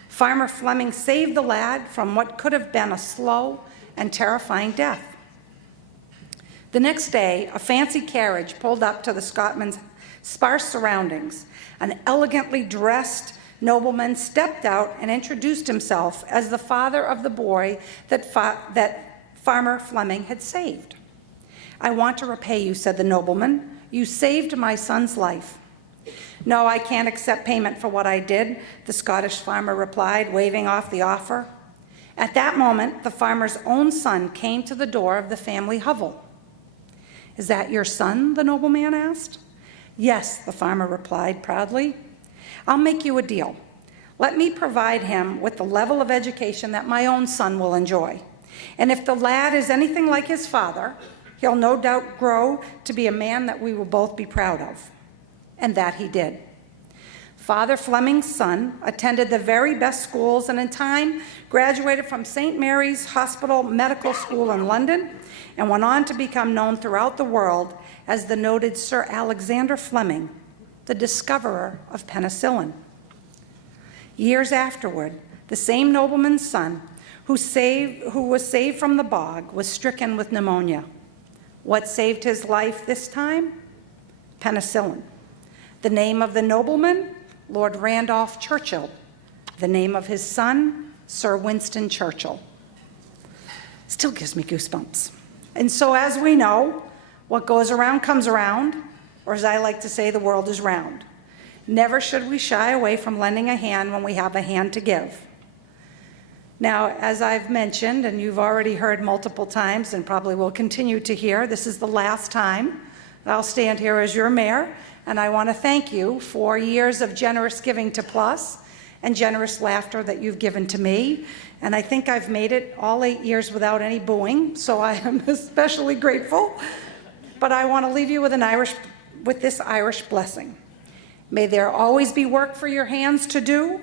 Farmer Fleming saved the lad from what could have been a slow and terrifying death. The next day, a fancy carriage pulled up to the Scotsman's sparse surroundings. An elegantly dressed nobleman stepped out and introduced himself as the father of the boy that Farmer Fleming had saved. "I want to repay you," said the nobleman. "You saved my son's life." "No, I can't accept payment for what I did," the Scottish farmer replied, waving off the offer. At that moment, the farmer's own son came to the door of the family hovel. "Is that your son?" the nobleman asked. "Yes," the farmer replied proudly. "I'll make you a deal. Let me provide him with the level of education that my own son will enjoy. And if the lad is anything like his father, he'll no doubt grow to be a man that we will both be proud of." And that he did. Father Fleming's son attended the very best schools and in time graduated from St. Mary's Hospital Medical School in London and went on to become known throughout the world as the noted Sir Alexander Fleming, the discoverer of penicillin. Years afterward, the same nobleman's son who was saved from the bog was stricken with pneumonia. What saved his life this time? Penicillin. The name of the nobleman, Lord Randolph Churchill. The name of his son, Sir Winston Churchill. Still gives me goosebumps. And so as we know, what goes around comes around, or as I like to say, the world is round. Never should we shy away from lending a hand when we have a hand to give. Now, as I've mentioned, and you've already heard multiple times and probably will continue to hear, this is the last time that I'll stand here as your mayor, and I want to thank you for years of generous giving to Plus and generous laughter that you've given to me. And I think I've made it all 8 years without any booing, so I am especially grateful. But I want to leave you with this Irish blessing. May there always be work for your hands to do.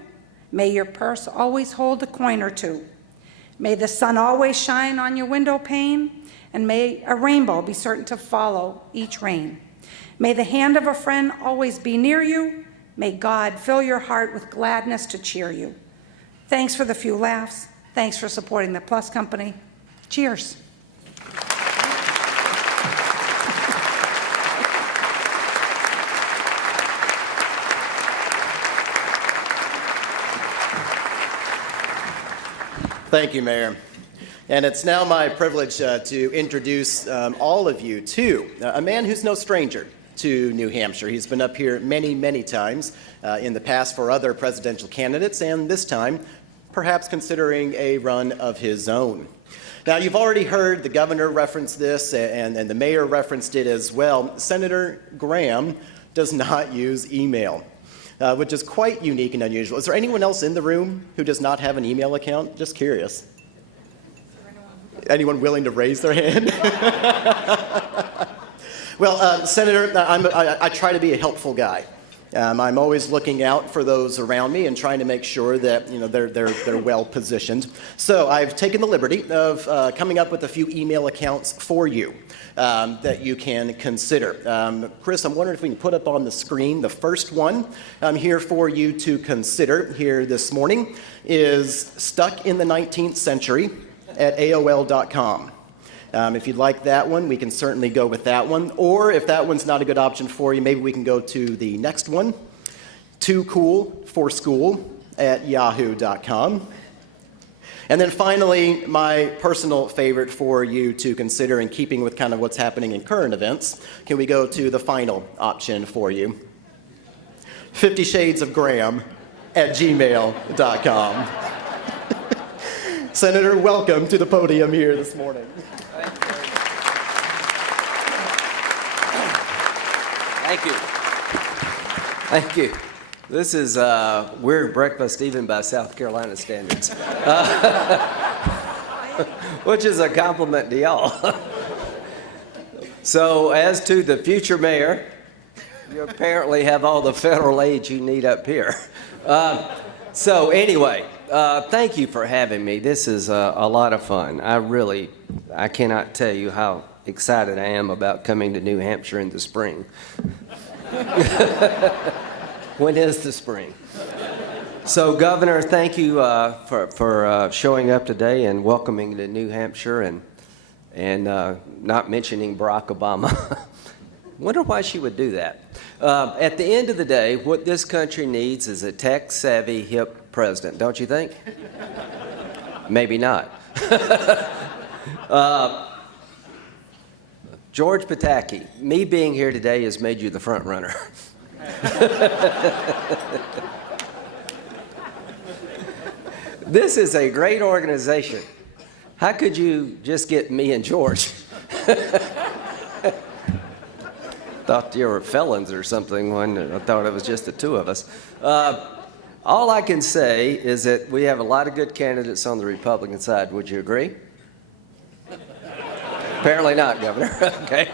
May your purse always hold a coin or two. May the sun always shine on your window pane, and may a rainbow be certain to follow each rain. May the hand of a friend always be near you. May God fill your heart with gladness to cheer you. Thanks for the few laughs. Thanks for supporting the Plus Company. Cheers. Thank you, Mayor. And it's now my privilege to introduce all of you to a man who's no stranger to New Hampshire. He's been up here many, many times in the past for other presidential candidates, and this time perhaps considering a run of his own. Now, you've already heard the governor reference this, and the mayor referenced it as well. Senator Graham does not use email, which is quite unique and unusual. Is there anyone else in the room who does not have an email account? Just curious. Anyone willing to raise their hand? Well, Senator, I try to be a helpful guy. I'm always looking out for those around me and trying to make sure that they're well positioned. So I've taken the liberty of coming up with a few email accounts for you that you can consider. Chris, I'm wondering if we can put up on the screen the first one here for you to consider here this morning is stuck in the 19th century at AOL.com. If you'd like that one, we can certainly go with that one. Or if that one's not a good option for you, maybe we can go to the next one, Too Cool for School at Yahoo.com. And then finally, my personal favorite for you to consider in keeping with kind of what's happening in current events, can we go to the final option for you, 50 Shades of Graham at gmail.com. Senator, welcome to the podium here this morning. Thank you. Thank you. This is weird breakfast even by South Carolina standards, which is a compliment to y'all. So as to the future mayor, you apparently have all the federal aid you need up here. So anyway, thank you for having me. This is a lot of fun. I cannot tell you how excited I am about coming to New Hampshire in the spring. When is the spring? So, Governor, thank you for showing up today and welcoming to New Hampshire and not mentioning Barack Obama. Wonder why she would do that. At the end of the day, what this country needs is a tech-savvy, hip president, don't you think? Maybe not. George Pataki, me being here today has made you the front runner. This is a great organization. How could you just get me and George? Thought you were felons or something when I thought it was just the two of us. All I can say is that we have a lot of good candidates on the Republican side. Would you agree? Apparently not, Governor. Okay.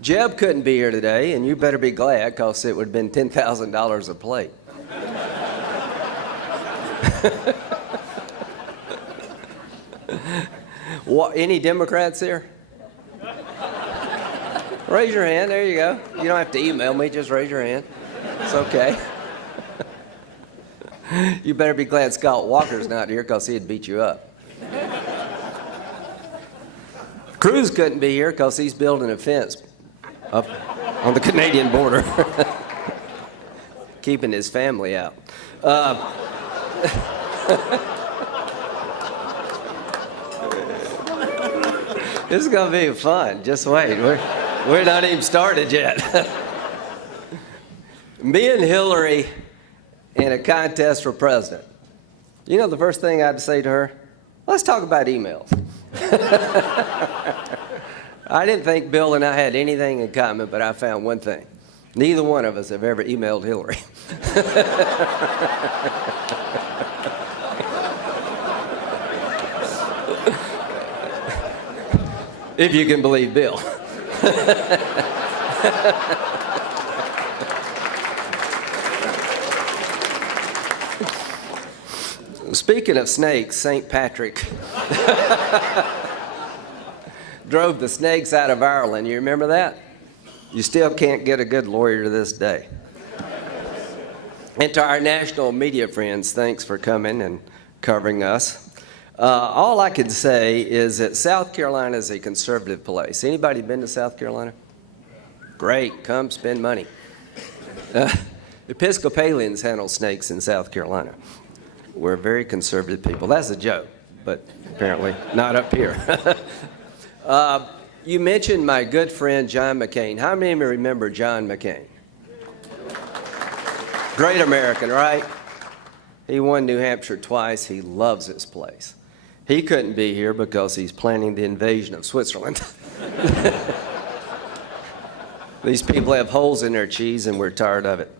Jeb couldn't be here today, and you better be glad, because it would have been $10,000 a plate. Any Democrats here? Raise your hand. There you go. You don't have to email me. Just raise your hand. It's okay. You better be glad Scott Walker's not here, because he'd beat you up. Cruz couldn't be here because he's building a fence up on the Canadian border, keeping his family out. This is going to be fun. Just wait. We're not even started yet. Me and Hillary in a contest for president. You know the first thing I'd say to her? Let's talk about emails. I didn't think Bill and I had anything in common, but I found one thing. Neither one of us have ever emailed Hillary. If you can believe Bill. Speaking of snakes, St. Patrick drove the snakes out of Ireland. You remember that? You still can't get a good lawyer to this day. And to our national media friends, thanks for coming and covering us. All I can say is that South Carolina is a conservative place. Anybody been to South Carolina? Great, come spend money. Episcopalians handle snakes in South Carolina. We're very conservative people. That's a joke, but apparently not up here. You mentioned my good friend John McCain. How many of you remember John McCain? Great American, right? He won New Hampshire twice. He loves this place. He couldn't be here because he's planning the invasion of Switzerland. These people have holes in their cheese, and we're tired of it.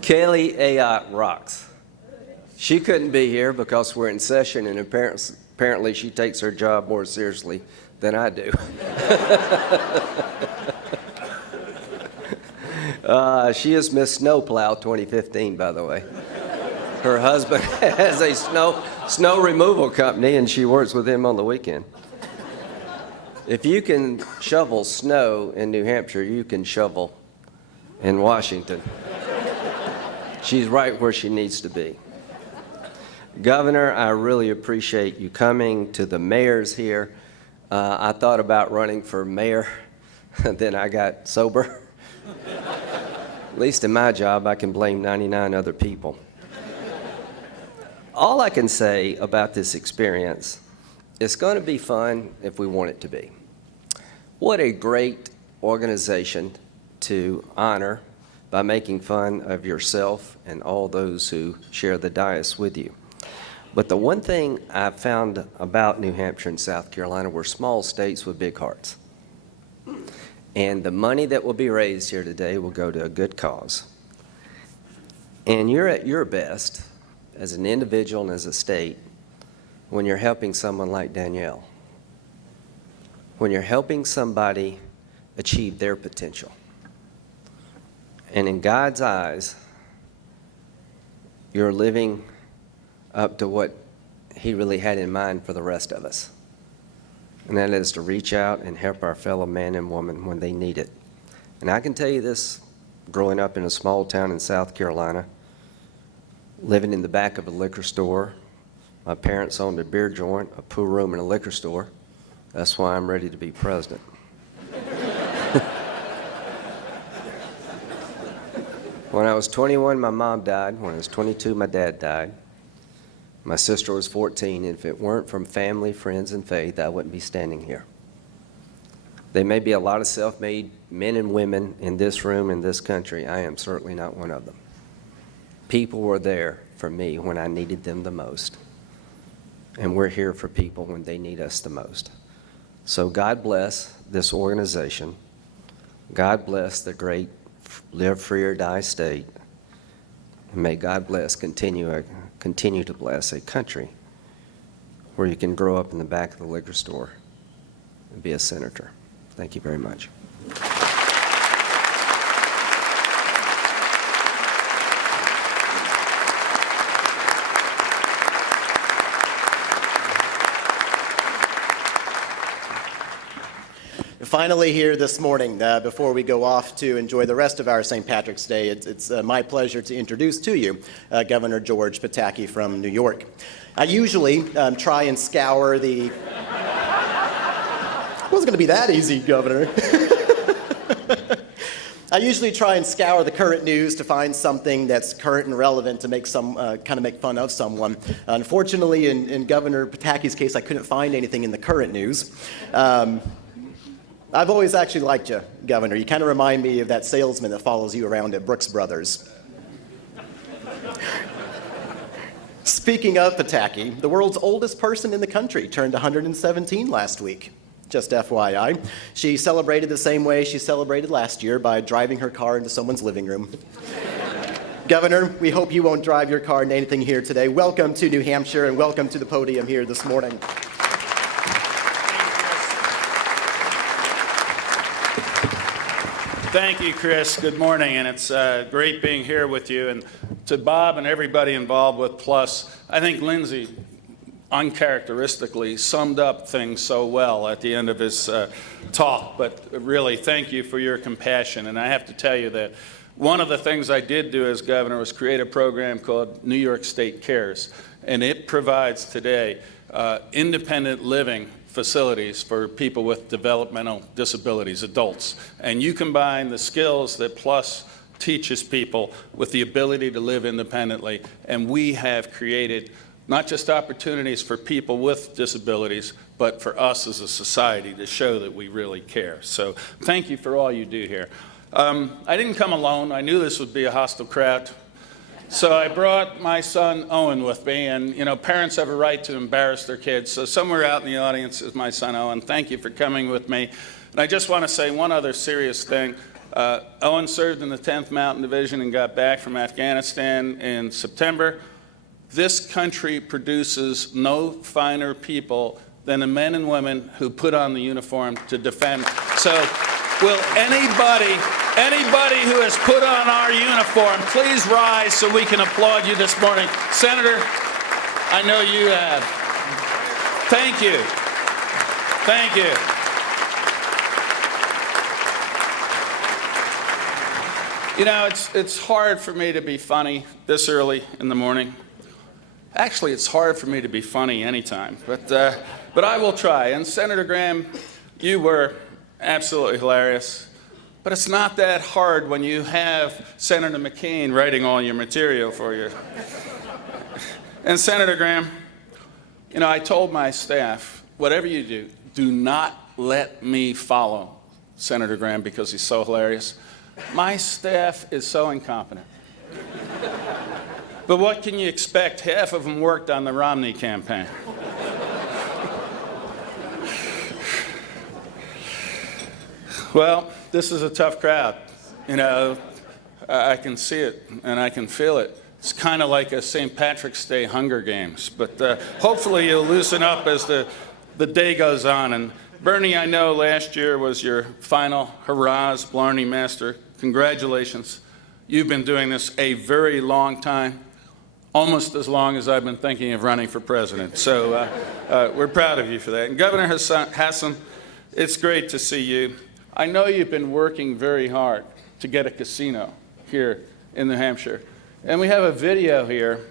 Kaylee Ayotte rocks. She couldn't be here because we're in session, and apparently she takes her job more seriously than I do. She is Miss Snowplow 2015, by the way. Her husband has a snow removal company, and she works with him on the weekend. If you can shovel snow in New Hampshire, you can shovel in Washington. She's right where she needs to be. Governor, I really appreciate you coming. To the mayors here, I thought about running for mayor, and then I got sober. At least in my job, I can blame 99 other people. All I can say about this experience, it's going to be fun if we want it to be. What a great organization to honor by making fun of yourself and all those who share the dais with you. But the one thing I've found about New Hampshire and South Carolina, we're small states with big hearts. And the money that will be raised here today will go to a good cause. And you're at your best as an individual and as a state when you're helping someone like Danielle. When you're helping somebody achieve their potential. And in God's eyes, you're living up to what He really had in mind for the rest of us. And that is to reach out and help our fellow man and woman when they need it. And I can tell you this, growing up in a small town in South Carolina, living in the back of a liquor store, my parents owned a beer joint, a pool room, and a liquor store. That's why I'm ready to be president. When I was 21, my mom died. When I was 22, my dad died. My sister was 14. If it weren't from family, friends, and faith, I wouldn't be standing here. There may be a lot of self-made men and women in this room, in this country. I am certainly not one of them. People were there for me when I needed them the most. And we're here for people when they need us the most. So God bless this organization. God bless the great Live Free or Die state. And may God continue to bless a country where you can grow up in the back of the liquor store and be a senator. Thank you very much. Finally here this morning, before we go off to enjoy the rest of our St. Patrick's Day, it's my pleasure to introduce to you Governor George Pataki from New York. I usually try and scour the... It wasn't going to be that easy, Governor. I usually try and scour the current news to find something that's current and relevant to make some kind of make fun of someone. Unfortunately, in Governor Pataki's case, I couldn't find anything in the current news. I've always actually liked you, Governor. You kind of remind me of that salesman that follows you around at Brooks Brothers. Speaking of Pataki, the world's oldest person in the country turned 117 last week. Just FYI. She celebrated the same way she celebrated last year by driving her car into someone's living room. Governor, we hope you won't drive your car into anything here today. Welcome to New Hampshire and welcome to the podium here this morning. Thank you, Chris. Good morning, and it's great being here with you. And to Bob and everybody involved with Plus, I think Lindsay uncharacteristically summed up things so well at the end of his talk. But really, thank you for your compassion. And I have to tell you that one of the things I did do as governor was create a program called New York State Cares. And it provides today independent living facilities for people with developmental disabilities, adults. And you combine the skills that PLUS teaches people with the ability to live independently, and we have created not just opportunities for people with disabilities, but for us as a society to show that we really care. So thank you for all you do here. I didn't come alone. I knew this would be a hostile crowd. So I brought my son Owen with me, and you know, parents have a right to embarrass their kids. So somewhere out in the audience is my son Owen. Thank you for coming with me. And I just want to say one other serious thing. Owen served in the 10th Mountain Division and got back from Afghanistan in September. This country produces no finer people than the men and women who put on the uniform to defend. So will anybody who has put on our uniform, please rise so we can applaud you this morning. Senator, I know you have. Thank you. Thank you. You know, it's hard for me to be funny this early in the morning. Actually, it's hard for me to be funny anytime, but I will try. And Senator Graham, you were absolutely hilarious. But it's not that hard when you have Senator McCain writing all your material for you. And Senator Graham, you know, I told my staff, whatever you do, do not let me follow Senator Graham because he's so hilarious. My staff is so incompetent. But what can you expect? Half of them worked on the Romney campaign. Well, this is a tough crowd. You know, I can see it and I can feel it. It's kind of like a St. Patrick's Day Hunger Games, but hopefully you'll loosen up as the day goes on. And Bernie, I know last year was your final hurrahs, Blarney Master. Congratulations. You've been doing this a very long time, almost as long as I've been thinking of running for president. So we're proud of you for that. And Governor Hassan, it's great to see you. I know you've been working very hard to get a casino here in New Hampshire. And we have a video here.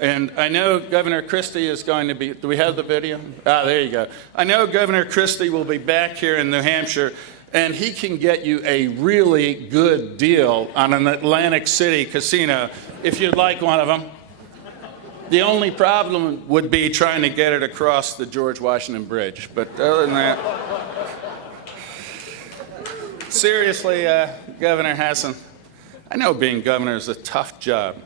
And I know Governor Christie is going to be, do we have the video? Ah, there you go. I know Governor Christie will be back here in New Hampshire, and he can get you a really good deal on an Atlantic City casino if you'd like one of them. The only problem would be trying to get it across the George Washington Bridge. But other than that, seriously, Governor Hassan, I know being governor is a tough job.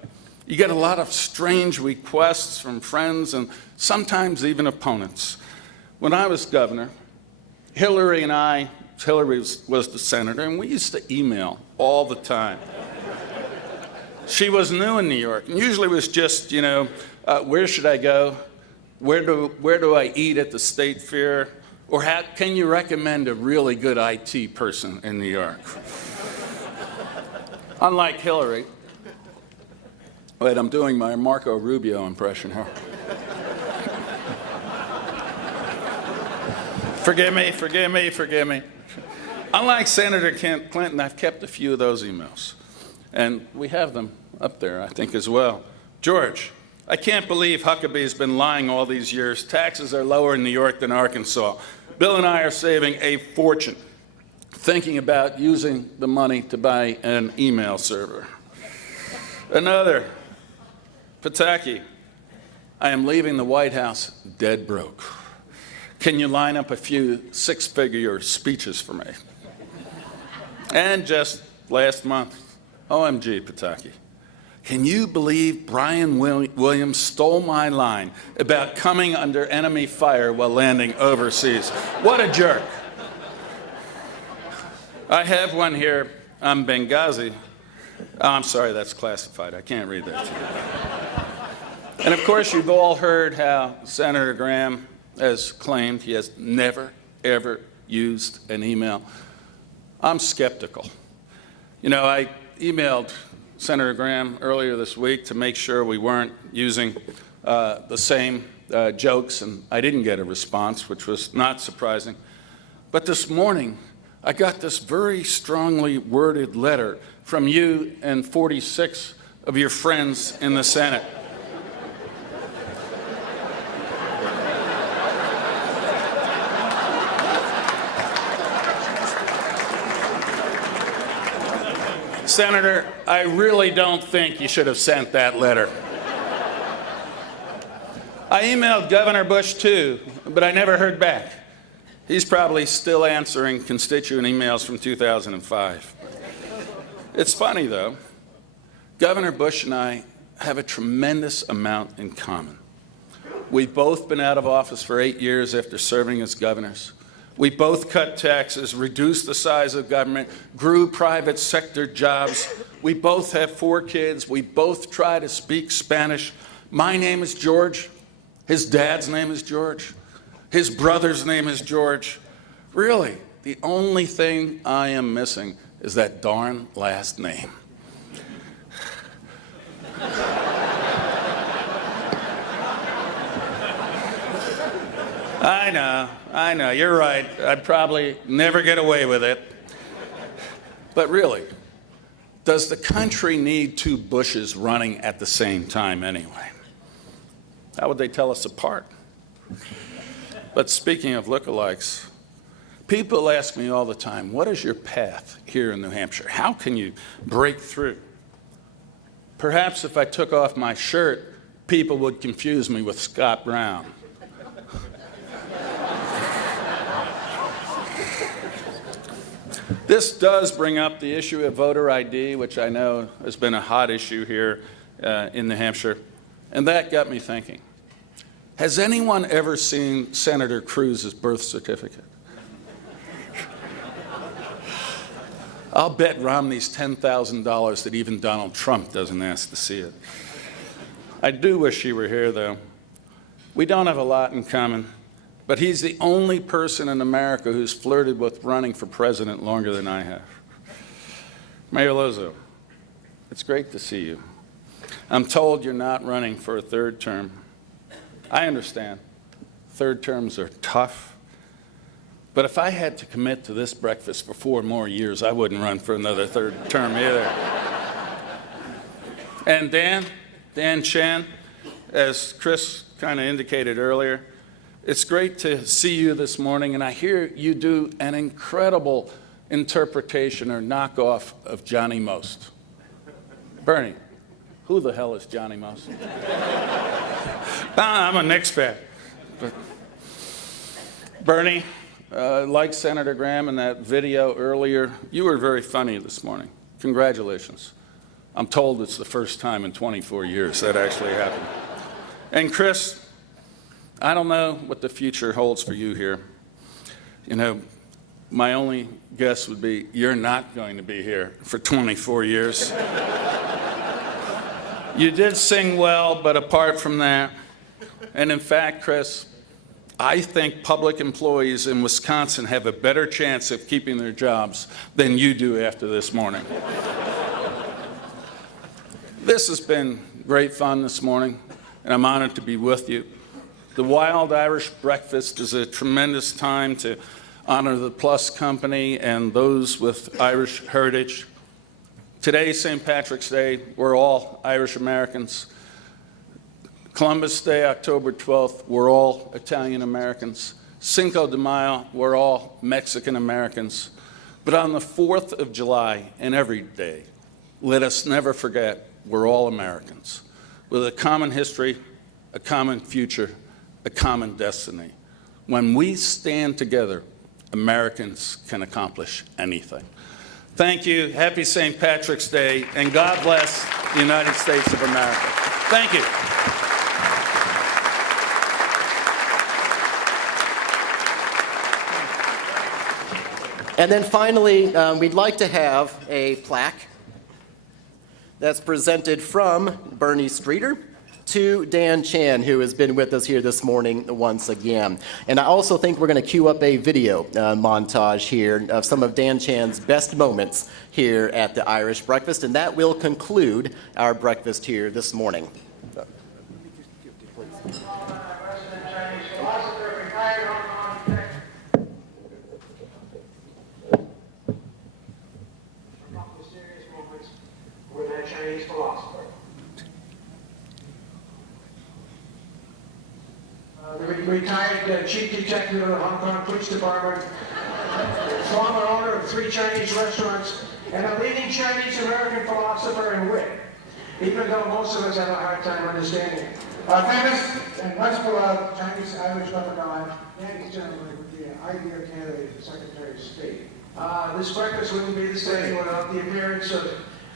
You get a lot of strange requests from friends and sometimes even opponents. When I was governor, Hillary was the senator, and we used to email all the time. She was new in New York, and usually it was just, you know, where should I go? Where do I eat at the state fair? Or how can you recommend a really good IT person in New York? Unlike Hillary. Wait, I'm doing my Marco Rubio impression here. Forgive me. Unlike Senator Clinton, I've kept a few of those emails. And we have them up there, I think, as well. George, I can't believe Huckabee's been lying all these years. Taxes are lower in New York than Arkansas. Bill and I are saving a fortune thinking about using the money to buy an email server. Another, Pataki, I am leaving the White House dead broke. Can you line up a few six-figure speeches for me? And just last month, OMG, Pataki, can you believe Brian Williams stole my line about coming under enemy fire while landing overseas? What a jerk. I have one here on Benghazi. Oh, I'm sorry, that's classified. I can't read that to you. And of course, you've all heard how Senator Graham has claimed he has never, ever used an email. I'm skeptical. You know, I emailed Senator Graham earlier this week to make sure we weren't using the same jokes, and I didn't get a response, which was not surprising. But this morning, I got this very strongly worded letter from you and 46 of your friends in the Senate. Senator, I really don't think you should have sent that letter. I emailed Governor Bush too, but I never heard back. He's probably still answering constituent emails from 2005. It's funny though, Governor Bush and I have a tremendous amount in common. We've both been out of office for 8 years after serving as governors. We both cut taxes, reduced the size of government, grew private sector jobs. We both have 4 kids. We both try to speak Spanish. My name is George. His dad's name is George. His brother's name is George. Really, the only thing I am missing is that darn last name. I know, you're right. I'd probably never get away with it. But really, does the country need 2 Bushes running at the same time anyway? How would they tell us apart? But speaking of lookalikes, people ask me all the time, what is your path here in New Hampshire? How can you break through? Perhaps if I took off my shirt, people would confuse me with Scott Brown. This does bring up the issue of voter ID, which I know has been a hot issue here in New Hampshire, and that got me thinking. Has anyone ever seen Senator Cruz's birth certificate? I'll bet Romney's $10,000 that even Donald Trump doesn't ask to see it. I do wish he were here, though. We don't have a lot in common, but he's the only person in America who's flirted with running for president longer than I have. Mayor Lozo, it's great to see you. I'm told you're not running for a 3rd term. I understand. 3rd terms are tough. But if I had to commit to this breakfast for 4 more years, I wouldn't run for another 3rd term either. And Dan Chan, as Chris kind of indicated earlier, it's great to see you this morning, and I hear you do an incredible interpretation or knockoff of Johnny Most. Bernie, who the hell is Johnny Most? I'm a Knicks fan. But Bernie, like Senator Graham in that video earlier, you were very funny this morning. Congratulations. I'm told it's the first time in 24 years that actually happened. And Chris, I don't know what the future holds for you here. You know, my only guess would be you're not going to be here for 24 years. You did sing well, but apart from that, and in fact, Chris, I think public employees in Wisconsin have a better chance of keeping their jobs than you do after this morning. This has been great fun this morning, and I'm honored to be with you. The Wild Irish Breakfast is a tremendous time to honor the Plus Company and those with Irish heritage. Today, St. Patrick's Day, we're all Irish Americans. Columbus Day, October 12th, we're all Italian Americans. Cinco de Mayo, we're all Mexican Americans. But on the 4th of July and every day, let us never forget we're all Americans with a common history, a common future, a common destiny. When we stand together, Americans can accomplish anything. Thank you. Happy St. Patrick's Day, and God bless the United States of America. Thank you. And then finally, we'd like to have a plaque that's presented from Bernie Streeter to Dan Chan, who has been with us here this morning once again. And I also think we're going to cue up a video montage here of some of Dan Chan's best moments here at the Irish Breakfast, and that will conclude our breakfast here this morning. Chinese philosopher. The retired chief detective of the Hong Kong Police Department, former owner of 3 Chinese restaurants and a leading Chinese American philosopher and wit, even though most of us have a hard time understanding it. Our famous and much beloved Chinese Irish leprechaun, ladies and gentlemen, with the ideal candidate for Secretary of State. This breakfast wouldn't be the same without the appearance of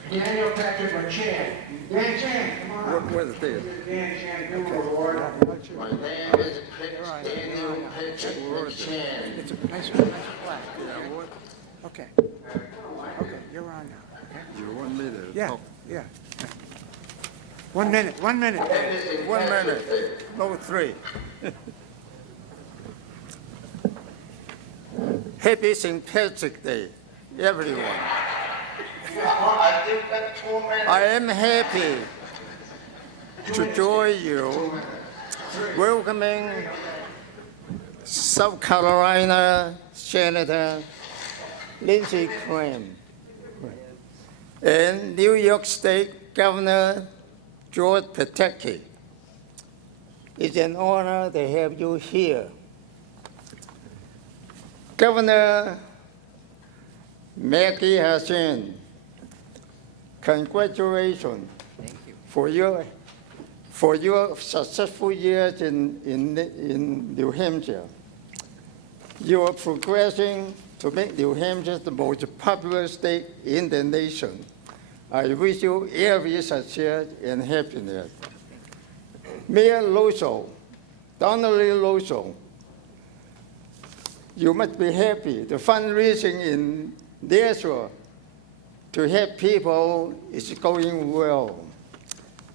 Daniel Patrick McChan. Dan Chan, come on up. Where's the theater? Dan Chan, Google Award. My name is Daniel Patrick McChan. It's a nice plaque. Okay. Okay, you're on now. Okay? You're 1 minute. Yeah, yeah. 1 minute, 1 minute. 1 minute. No, 3. Happy St. Patrick's Day, everyone. I think that 2 minutes. I am happy to join you welcoming South Carolina Senator Lindsey Graham and New York State Governor George Pataki. It's an honor to have you here. Governor Maggie Hassan, congratulations for your successful years in New Hampshire. You are progressing to make New Hampshire the most popular state in the nation. I wish you every success and happiness. Mayor Loso, Donnelly Loso, you must be happy. The fundraising in Nashua to help people is going well.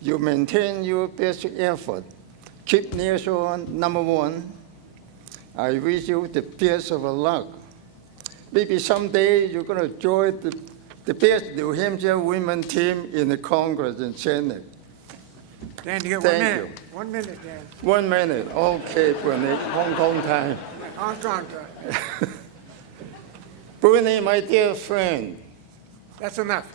You maintain your best effort. Keep Nashua #1. I wish you the best of luck. Maybe someday you're going to join the best New Hampshire women team in the Congress and Senate. Dan, you get Thank 1 minute. you. 1 minute, Dan. 1 minute. Okay, Bernie. Hong Kong time. Armstrong, Bernie, my dear friend, that's enough.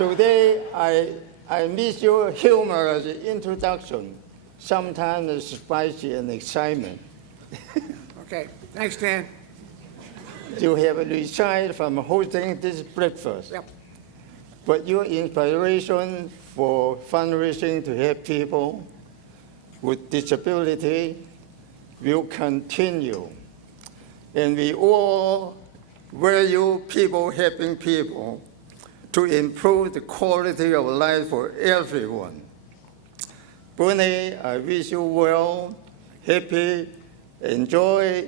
today I miss your humorous introduction. Sometimes it's spicy and excitement. Okay, thanks, Dan. You have resigned from hosting this breakfast. Yep. But your inspiration for fundraising to help people with disability will continue. And we all value people helping people to improve the quality of life for everyone. Bernie, I wish you well, happy, enjoy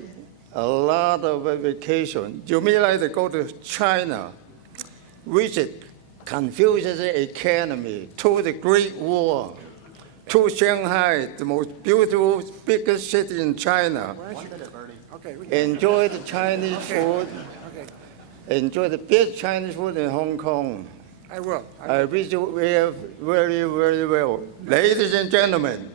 a lot of vacation. You may like to go to China, visit Confucius Academy, to the Great Wall, to Shanghai, the most beautiful, biggest city in China. Okay. Enjoy the Chinese food. Okay, Enjoy the best Chinese food in Hong Kong. I will. I wish you well, very, very well. Ladies and gentlemen,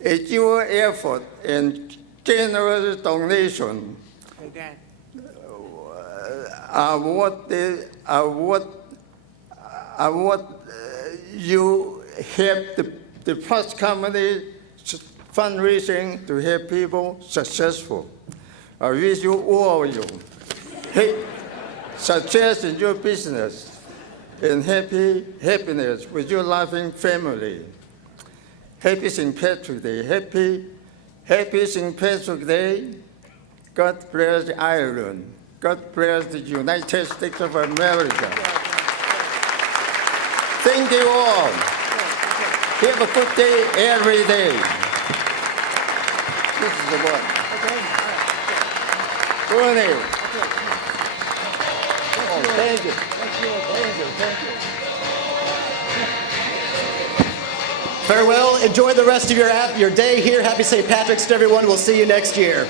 it's your effort and generous donation Hey, Dan. are what you help the Plus Company fundraising to help people successful. I wish you all of you success in your business and happiness with your loving family. Happy St. Patrick's Day. Happy St. Patrick's Day. God bless Ireland. God bless the United States of America. Thank you all. Have a good day every day. This is the one. Bernie. Oh, thank you. Thank you. Farewell. Enjoy the rest of your day here. Happy St. Patrick's to everyone. We'll see you next year.